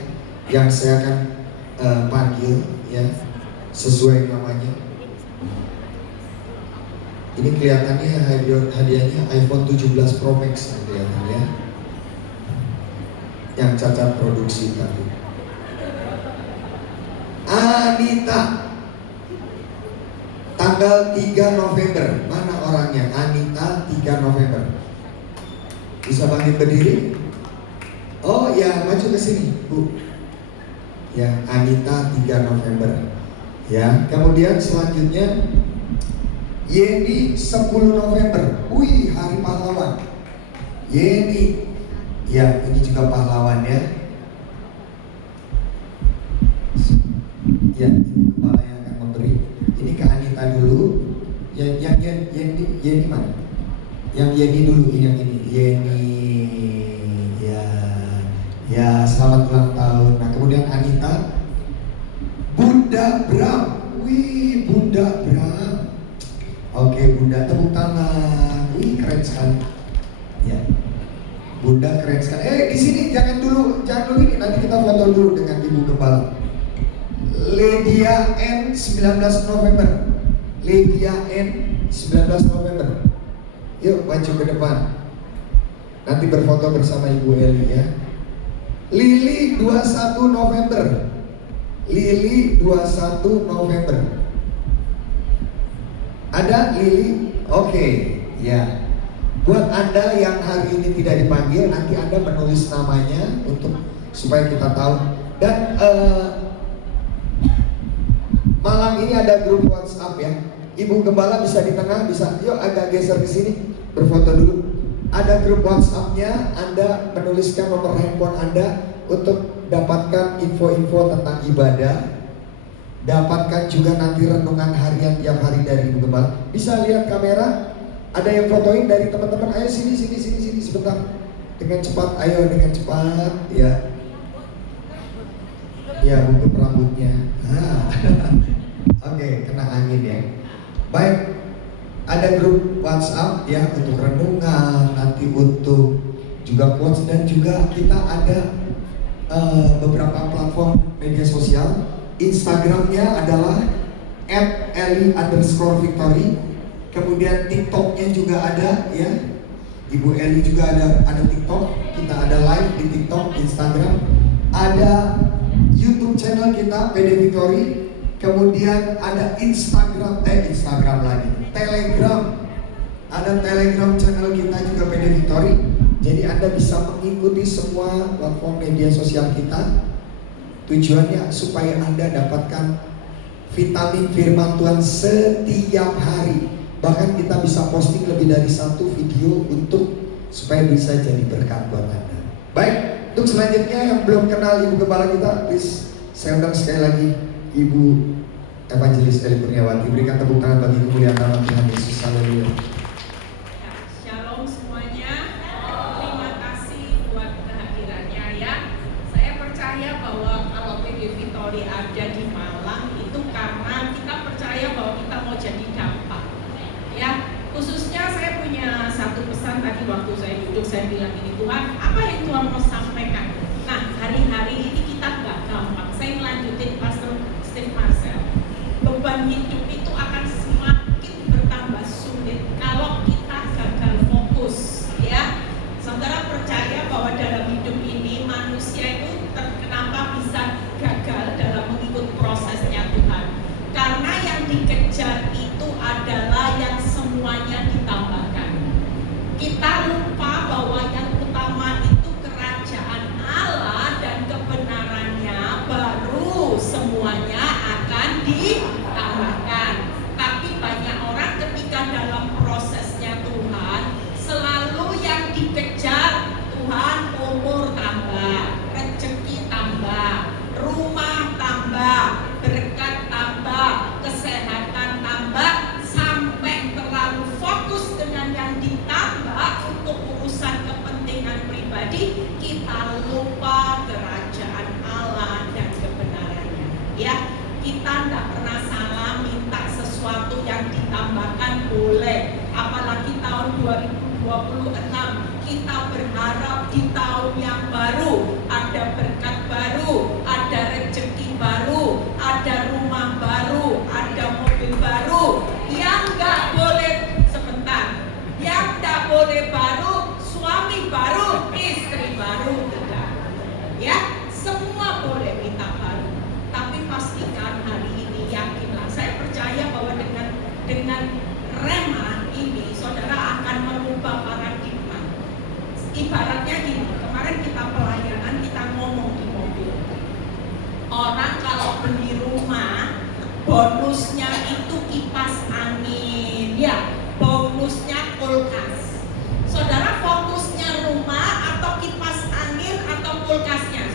yang saya akan panggil ya sesuai namanya. Ini kelihatannya hadiahnya iPhone 17 Pro Max kelihatannya, yang cacat produksi tadi. Anita, tanggal 3 November. Mana orangnya? Anita 3 November. Bisa bangkit berdiri? Oh ya, maju ke sini, Bu. Ya, Anita 3 November. Ya, kemudian selanjutnya Yeni 10 November. Wih, hari pahlawan. Yeni. Ya, ini juga pahlawan ya. Ya, kepala yang akan memberi. Ini ke Anita dulu. Yang Yeni mana? Yang Yeni dulu, yang ini. Yeni. Ya, selamat ulang tahun. Nah, kemudian Anita, Bunda Bram. Wih, Bunda Bram. Oke, Bunda, tepuk tangan. Wih, keren sekali. Ya, Bunda keren sekali. Di sini jangan dulu ini. Nanti kita foto dulu dengan Ibu Gembala. Lydia N 19 November. Lydia N 19 November. Yuk maju ke depan. Nanti berfoto bersama Ibu Eli ya. Lili 21 November. Lili 21 November. Ada Lili? Oke, ya. Buat Anda yang hari ini tidak dipanggil, nanti Anda menulis namanya untuk supaya kita tahu. Dan malam ini ada grup WhatsApp ya. Ibu Gembala bisa di tengah, bisa. Yuk agak geser ke sini, berfoto dulu. Ada grup WhatsApp-nya, Anda menuliskan nomor handphone Anda untuk dapatkan info-info tentang ibadah. Dapatkan juga nanti renungan harian tiap hari dari Ibu Gembala. Bisa lihat kamera? Ada yang fotoin dari teman-teman? Ayo sini sebentar. Dengan cepat, ayo dengan cepat. Ya. Ya, butuh rambutnya. Oke, kena angin ya. Baik. Ada grup WhatsApp ya untuk renungan, nanti untuk juga quotes, dan juga kita ada beberapa platform media sosial. Instagramnya adalah @eli_victory. Kemudian TikToknya juga ada ya. Ibu Eli juga ada TikTok. Kita ada live di TikTok, Instagram. Ada YouTube channel kita PD Victory. Kemudian ada Instagram lagi, Telegram. Ada Telegram channel kita juga PD Victory. Jadi Anda bisa mengikuti semua platform media sosial kita. Tujuannya supaya Anda dapatkan vitamin firman Tuhan setiap hari. Bahkan kita bisa posting lebih dari 1 video untuk supaya bisa jadi berkat buat Anda. Baik, untuk selanjutnya yang belum kenal Ibu Gembala kita, please saya undang sekali lagi Ibu Evangelis Eli Kurniawati. Berikan tepuk tangan bagi kemuliaan nama Tuhan Yesus. Haleluya. Shalom semuanya. Terima kasih buat kehadirannya ya. Saya percaya bahwa kalau PD Victory ada di Malang itu karena kita percaya bahwa kita mau jadi dampak. Ya, khususnya saya punya satu pesan tadi waktu saya duduk, saya bilang ini, Tuhan, apa yang Tuhan mau sampaikan? Nah, hari-hari ini kita nggak gampang. Saya melanjutin Pastor Steve Marcel. Beban hidup itu akan semakin bertambah sulit kalau kita gagal fokus, ya. Saudara percaya bahwa dalam hidup ini manusia itu kenapa bisa gagal dalam mengikut prosesnya Tuhan? Karena yang dikejar itu adalah yang semuanya ditambahkan. Kita lupa bahwa yang utama itu kerajaan Allah dan kebenarannya, baru semuanya akan ditambahkan. Tapi banyak orang ketika dalam prosesnya Tuhan selalu yang dikejar, Tuhan umur tambah, rezeki tambah, rumah tambah, berkat tambah, kesehatan tambah, sampai terlalu fokus dengan yang ditambah untuk urusan kepentingan pribadi, kita lupa kerajaan Allah dan kebenarannya. Ya, kita tidak pernah salah minta sesuatu yang ditambahkan, boleh. Apalagi tahun 2026 kita berharap di tahun yang baru ada berkat baru, ada rezeki baru, ada rumah baru, ada mobil baru. Yang nggak boleh, sebentar, yang nggak boleh baru, suami baru, istri baru, tidak. Ya, semua boleh minta baru, tapi pastikan hari ini, yakinlah, saya percaya bahwa dengan rema ini saudara akan merubah paradigma. Ibaratnya gini, kemarin kita pelayanan, kita ngomong di mobil, orang kalau beli rumah bonusnya itu kipas angin, ya, bonusnya kulkas. Saudara fokusnya rumah atau kipas angin atau kulkasnya?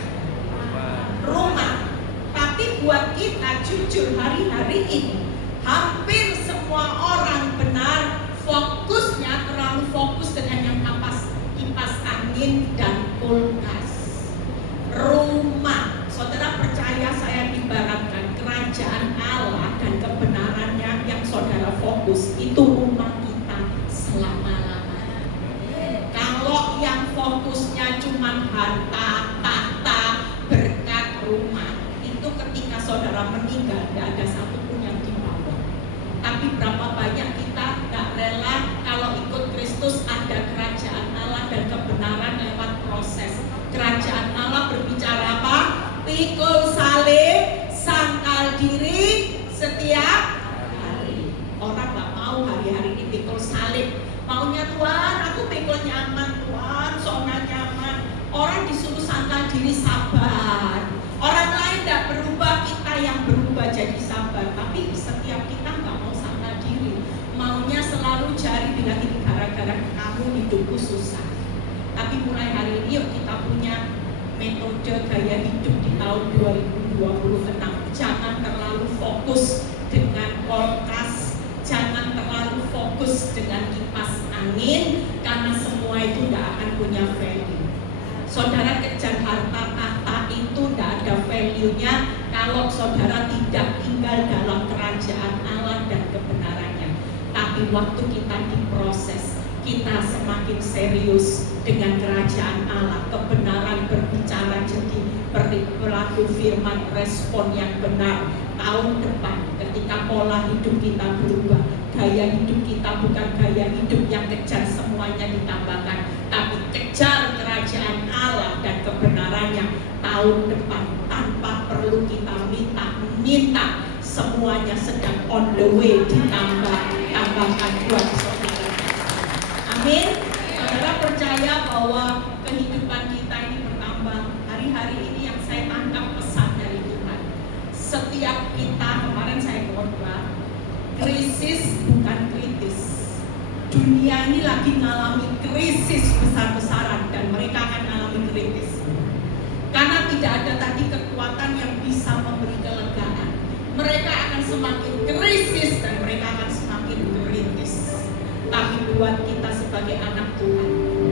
Rumah. Tapi buat kita jujur hari-hari ini hampir semua orang benar fokusnya terlalu fokus dengan yang kipas angin dan kulkas. Rumah, saudara percaya saya ibaratkan kerajaan Allah dan kebenarannya yang saudara fokus itu rumah kita selama-lamanya. Kalau yang fokusnya cuma harta, tahta, berkat, rumah, itu ketika saudara meninggal tidak ada satupun yang dibawa. Tapi berapa banyak kita tidak rela kalau ikut Kristus ada kerajaan Allah dan kebenaran lewat proses. Kerajaan Allah berbicara apa? Pikul salib, sangkal diri setiap hari. Orang nggak mau hari-hari ini pikul salib. Maunya Tuhan, aku pikul nyaman Tuhan, soalnya nyaman. Orang disuruh sangkal diri sabar. Orang lain tidak berubah, kita yang berubah jadi sabar. Tapi setiap kita nggak mau sangkal diri. Maunya selalu cari bilang ini gara-gara kamu hidupku susah. Tapi mulai hari ini yuk kita punya metode gaya hidup di tahun 2026. Jangan terlalu fokus Amin. Karena semua itu tidak akan punya value. Saudara kejar harta tahta itu tidak ada value-nya kalau saudara tidak tinggal dalam kerajaan Allah dan kebenarannya. Tapi waktu kita diproses, kita semakin serius dengan kerajaan Allah, kebenaran berbicara jadi perilaku firman, respon yang benar. Tahun depan ketika pola hidup kita berubah, gaya hidup kita bukan gaya hidup yang kejar semuanya ditambahkan, tapi kejar kerajaan Allah dan kebenarannya. Tahun depan tanpa perlu kita minta, semuanya sedang on the way ditambahkan buat saudara. Amin. Saudara percaya bahwa kehidupan kita ini bertambah. Hari-hari ini yang saya tangkap pesan dari Tuhan, setiap kita, kemarin saya khotbah, krisis bukan kritis. Dunia ini lagi mengalami krisis besar-besaran dan mereka akan mengalami kritis. Karena tidak ada tadi kekuatan yang bisa memberi kelegaan. Mereka akan semakin krisis dan mereka akan semakin kritis. Tapi buat kita sebagai anak Tuhan,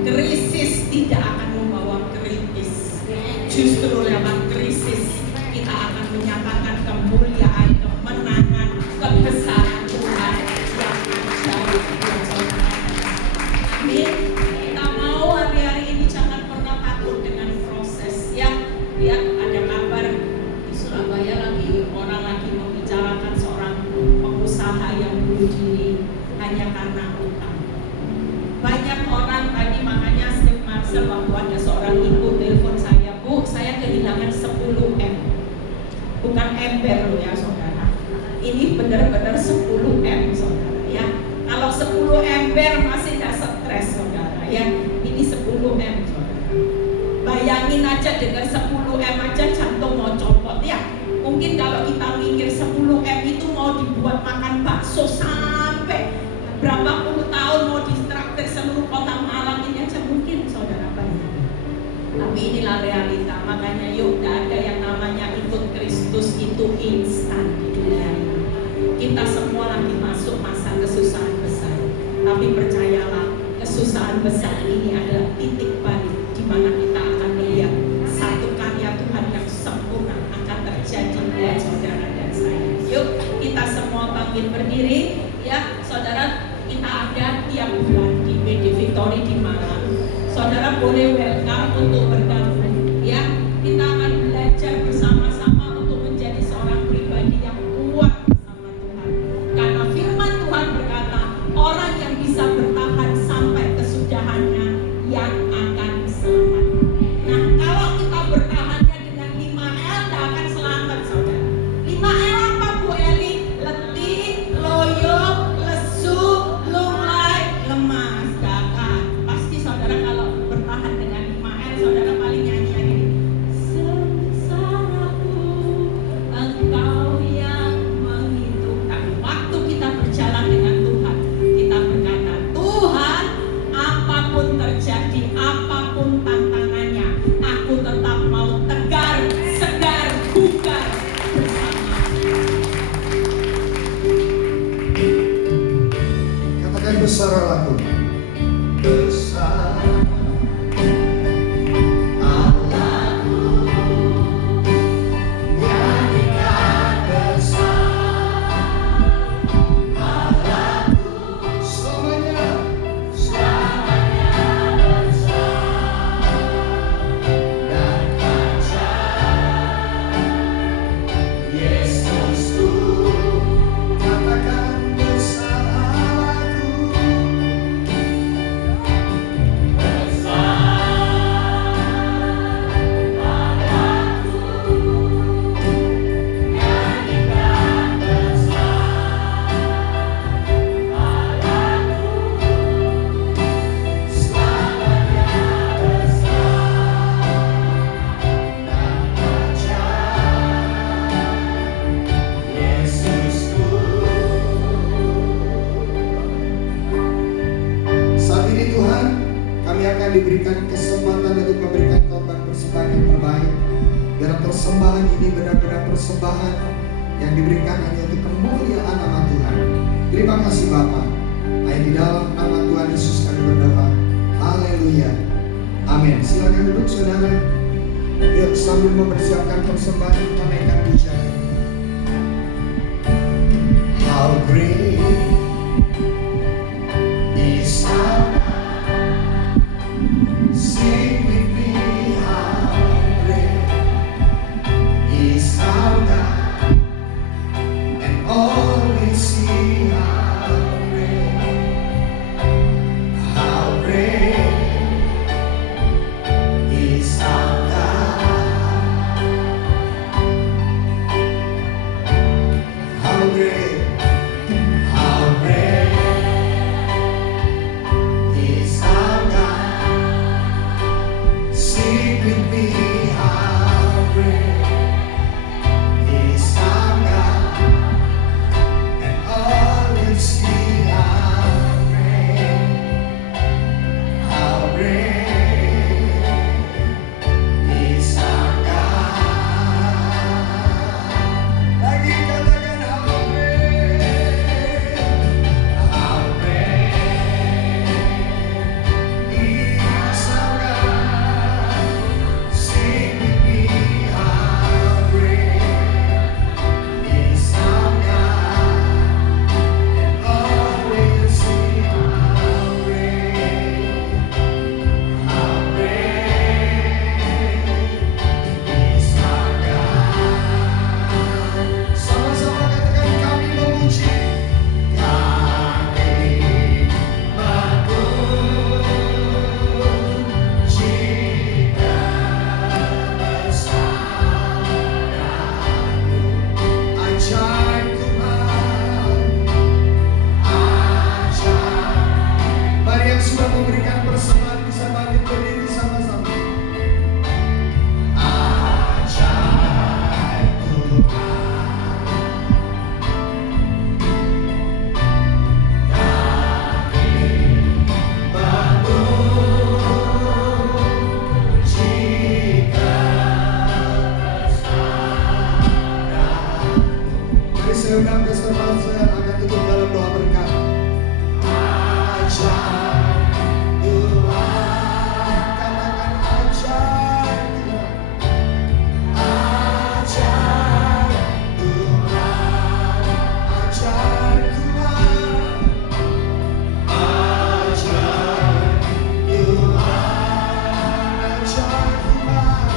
krisis tidak akan membawa kritis. Justru lewat krisis kita akan menyatakan kemuliaan, kemenangan, kebesaran Tuhan yang ajaib buat saudara. Amin. Kita mau hari-hari ini jangan pernah takut dengan proses. Ya, lihat ada kabar di Surabaya orang lagi membicarakan seorang pengusaha yang bunuh diri hanya karena utang. Banyak orang tadi, makanya Steve Marcel waktu ada seorang ibu telepon saya, Bu, saya kehilangan 10 M. Bukan ember loh ya saudara. Ini benar-benar 10 M saudara ya. Kalau 10 ember masih tidak stres saudara ya. Ini 10 M saudara. Bayangin aja dengan 10 M aja jantung mau copot ya. Mungkin kalau kita mikir 10 M itu mau dibuat makan bakso sampai berapa puluh tahun, mau ditraktir seluruh kota Malang ini aja mungkin saudara bayangin. Tapi inilah realita. Makanya yuk, tidak ada yang namanya ikut Kristus itu instan di dunia ini. Kita semua lagi masuk masa kesusahan besar. Tapi percayalah, kesusahan besar ini adalah titik balik di mana kita akan melihat satu karya Tuhan yang sempurna akan terjadi buat saudara dan saya. Yuk, kita semua bangkit berdiri ya, saudara. Kita ada tiap bulan di PD Victory di Malang. Saudara boleh welcome untuk bergabung ya. Kita akan belajar bersama-sama untuk menjadi seorang pribadi yang kuat bersama Tuhan. Karena firman Tuhan berkata, orang yang bisa bertahan sampai kesudahannya yang akan selamat. Nah, kalau kita bertahannya dengan 5L, tidak akan selamat saudara. 5L apa Bu Eli? Letih, loyo, lesu, lunglai, lemas, gagal. Pasti saudara kalau bertahan dengan 5L, saudara paling nyanyi ini. Sengsaraku, Engkau yang menghitung. Tapi waktu kita berjalan dengan Tuhan, kita berkata, Tuhan, apapun terjadi, apapun tantangannya, aku tetap mau tegar, segar, bugar bersama. Katakan besar Allahku. Besar Allahku, nyanyikan besar Allahku, selamanya besar dan ajaib. Yesusku, katakan besar Allahku. Saat ini Tuhan, kami akan diberikan kesempatan untuk memberikan korban persembahan yang terbaik. Biar persembahan ini benar-benar persembahan yang diberikan hanya untuk kemuliaan nama Tuhan. Terima kasih Bapak. Hanya di dalam nama Tuhan Yesus kami berdoa. Haleluya. Amin. Silakan duduk saudara. Yuk sambil mempersiapkan persembahan kita naikkan pujian. How great is our God. Sing with me, how great is our God, and all we see how great is our God. How great is our God. Sing with me, how great is our God, and all will see how great is our God. Lagi katakan how great is our God. Sing with me, how great is our God, and all will see how great is our God. Sama-sama katakan kami memuji. Kami memuji bersamamu. Ajaib Tuhan, ajaib. Mari yang sudah memberikan persembahan bisa bangkit berdiri sama-sama. Ajaib Tuhan, memuji bersamamu. Mari saya undang kesertaan saya akan tutup dalam doa berkat. Ajaib Tuhan, katakan ajaib Tuhan. Ajaib Tuhan, ajaib Tuhan. Ajaib Tuhan, ajaib Tuhan.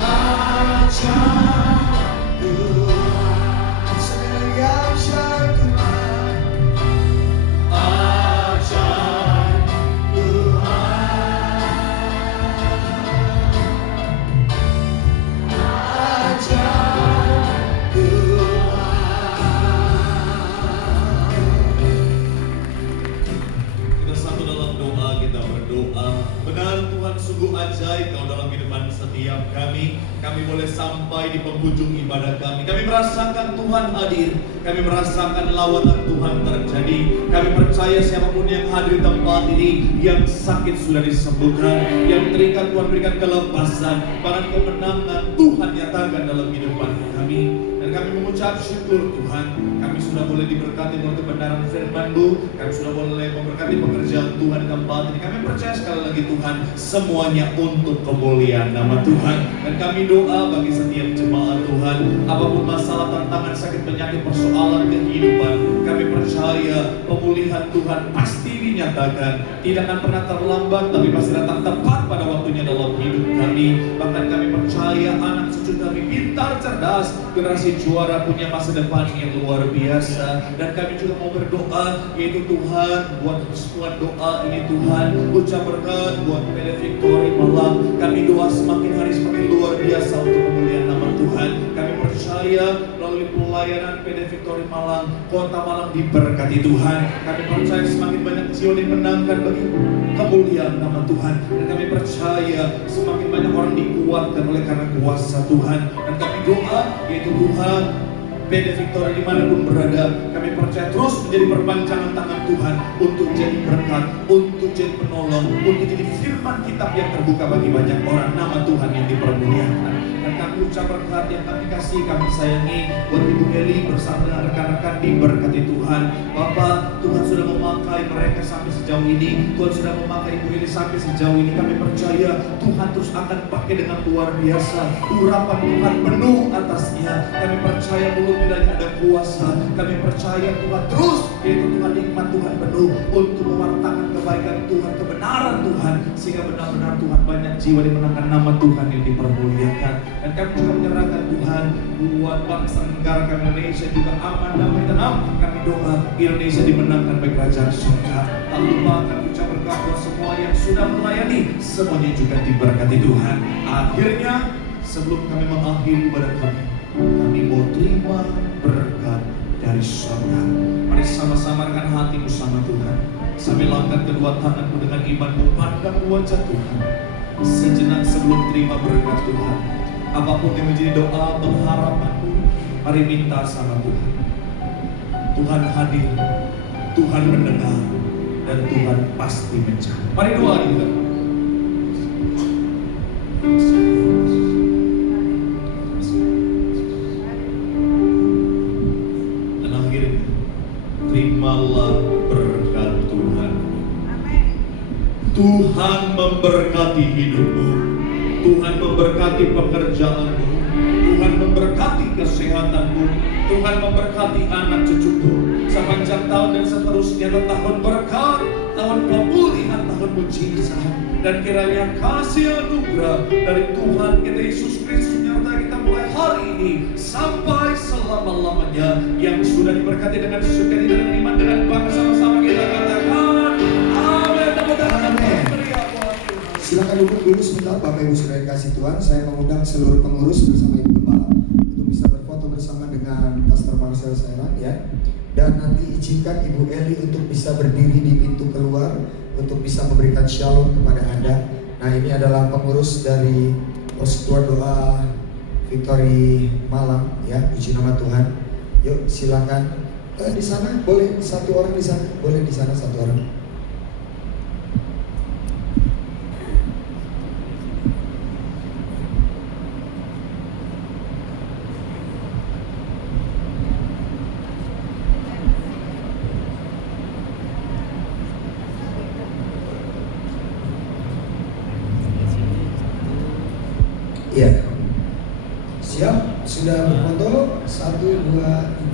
Ajaib Tuhan, sekali lagi ajaib Tuhan. Ajaib Tuhan, ajaib Tuhan. Kita satu dalam doa, kita berdoa. Benar Tuhan, sungguh ajaib Kau dalam kehidupan setiap kami. Kami boleh sampai di penghujung ibadah kami. Kami merasakan Tuhan hadir. Kami merasakan lawatan Tuhan terjadi. Kami percaya siapapun yang hadir di tempat ini, yang sakit sudah disembuhkan, yang terikat Tuhan berikan kelepasan, bahkan kemenangan Tuhan nyatakan dalam kehidupan kami. Dan kami mengucap syukur Tuhan, kami sudah boleh diberkati oleh kebenaran firman-Mu. Kami sudah boleh memberkati pekerjaan Tuhan di tempat ini. Kami percaya sekali lagi Tuhan, semuanya untuk kemuliaan nama Tuhan. Dan kami doa bagi setiap jemaat Tuhan, apapun masalah, tantangan, sakit, penyakit, persoalan kehidupan, kami percaya pemulihan Tuhan pasti dinyatakan. Tidak akan pernah terlambat, tapi pasti datang tepat pada waktunya dalam hidup kami. Bahkan kami percaya anak cucu kami pintar, cerdas, generasi juara, punya masa depan yang luar biasa. Dan kami juga mau berdoa, yaitu Tuhan, buat semua doa ini Tuhan, ucap berkat buat PD Victory Malang. Kami doa semakin hari semakin luar biasa untuk kemuliaan nama Tuhan. Kami percaya melalui pelayanan PD Victory Malang, kota Malang diberkati Tuhan. Kami percaya semakin banyak jiwa dimenangkan bagi kemuliaan nama Tuhan. Dan kami percaya semakin banyak orang dikuatkan oleh karena kuasa Tuhan. Dan kami doa, yaitu Tuhan, PD Victory dimanapun berada, kami percaya terus menjadi perpanjangan tangan Tuhan untuk jadi berkat, untuk jadi penolong, untuk jadi firman kitab yang terbuka bagi banyak orang, nama Tuhan yang dipermuliakan. Dan kami ucap berkat yang kami kasih, kami sayangi. Buat Ibu Eli bersama dengan rekan-rekan diberkati Tuhan. Bapak, Tuhan sudah memakai mereka sampai sejauh ini. Tuhan sudah memakai Ibu Eli sampai sejauh ini. Kami percaya Tuhan terus akan pakai dengan luar biasa. Urapan Tuhan penuh atasnya. Kami percaya mulut lidahnya ada kuasa. Kami percaya Tuhan terus, yaitu Tuhan nikmat Tuhan penuh untuk mewartakan kebaikan Tuhan, kebenaran Tuhan, sehingga benar-benar Tuhan banyak jiwa dimenangkan, nama Tuhan yang dipermuliakan. Dan kami juga menyerahkan Tuhan buat bangsa negara kami Indonesia juga aman, damai, tenang. Kami doa Indonesia dimenangkan baik kerajaan surga. Tak lupa kami ucap berkat buat semua yang sudah melayani, semuanya juga diberkati Tuhan. Akhirnya sebelum kami mengakhiri ibadah kami mau terima berkat dari surga. Mari sama-sama dengan hatimu sama Tuhan. Sambil angkat kedua tanganmu dengan imanmu, pandang wajah Tuhan. Sejenak sebelum terima berkat Tuhan, apapun yang menjadi doa pengharapanmu, mari minta sama Tuhan. Tuhan hadir, Tuhan mendengar, dan Tuhan pasti menjawab. Mari doa kita. Dan akhirnya terimalah berkat Tuhan. Tuhan memberkati hidupmu, Tuhan memberkati pekerjaanmu, Tuhan memberkati kesehatanmu, Tuhan memberkati anak cucumu sepanjang tahun dan seterusnya. Tahun berkat, tahun pemulihan, tahun mujizat, dan kiranya kasih anugerah dari Tuhan kita Yesus Kristus menyertai kita mulai hari ini sampai selama-lamanya, yang sudah diberkati dengan sukacita dan iman. Dengan bangsa sama-sama kita katakan amin. Silakan duduk dulu sebentar, Bapak Ibu Saudara kasih Tuhan. Saya mengundang seluruh pengurus bersama Ibu Gembala untuk bisa berfoto bersama dengan Pastor Marcel Sairan ya. Dan nanti izinkan Ibu Eli untuk bisa berdiri di pintu keluar untuk bisa memberikan shalom kepada Anda. Nah, ini adalah pengurus dari Persekutuan Doa Victory Malang ya, puji nama Tuhan. Yuk silakan. Di sana boleh satu orang, di sana boleh, di sana satu orang. Ya, siap, sudah berfoto. 1, 2,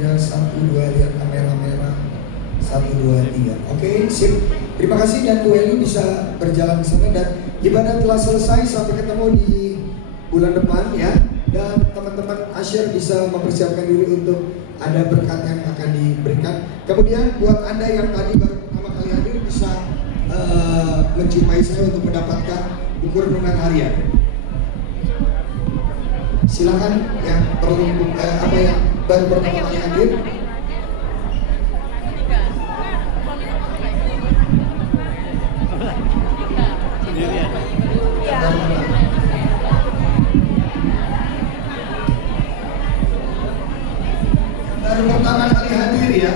3, 1, 2, lihat kamera merah. 1, 2, 3. Oke, sip. Terima kasih, dan Bu Eli bisa berjalan ke sana, dan ibadah telah selesai. Sampai ketemu di bulan depan ya. Dan teman-teman Asyir bisa mempersiapkan diri untuk ada berkat yang akan diberikan. Kemudian buat Anda yang tadi baru pertama kali hadir bisa menjumpai saya untuk mendapatkan buku renungan harian. Silakan yang perlu yang baru pertama kali hadir. Baru pertama kali hadir ya.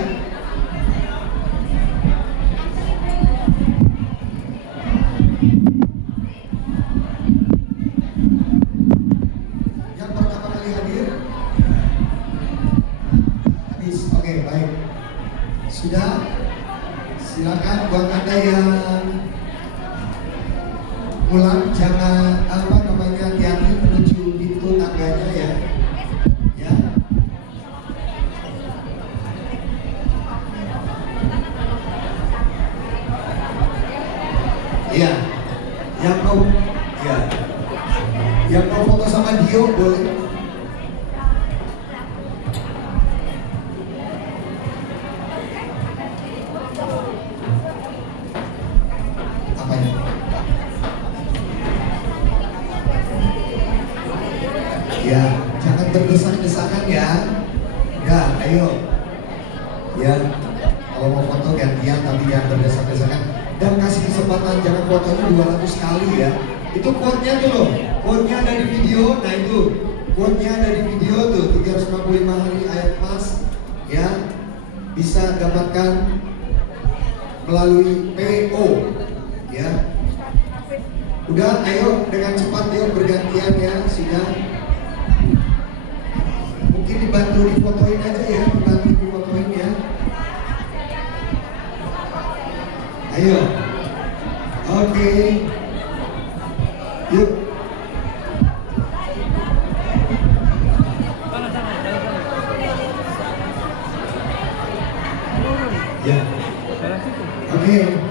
Sudah, silakan buat Anda yang pulang jangan hati-hati menuju pintu tangganya ya. Ya. Iya. Yang mau foto sama Dio boleh. Ya, jangan berdesak-desakan ya. Ya, ayo. Ya, kalau mau foto gantian tapi jangan berdesak-desakan. Dan kasih kesempatan, jangan fotonya 200 kali ya. Itu quote-nya tuh loh. Quote-nya ada di video. Nah itu, quote-nya ada di video tuh. 355 hari ayat emas. Ya, bisa dapatkan melalui PO. Ya. Udah, ayo dengan cepat yuk bergantian ya. Sudah. Mungkin dibantu difotoin aja ya, dibantu difotoin ya. Ayo. Oke. Yuk. Ya. Oke.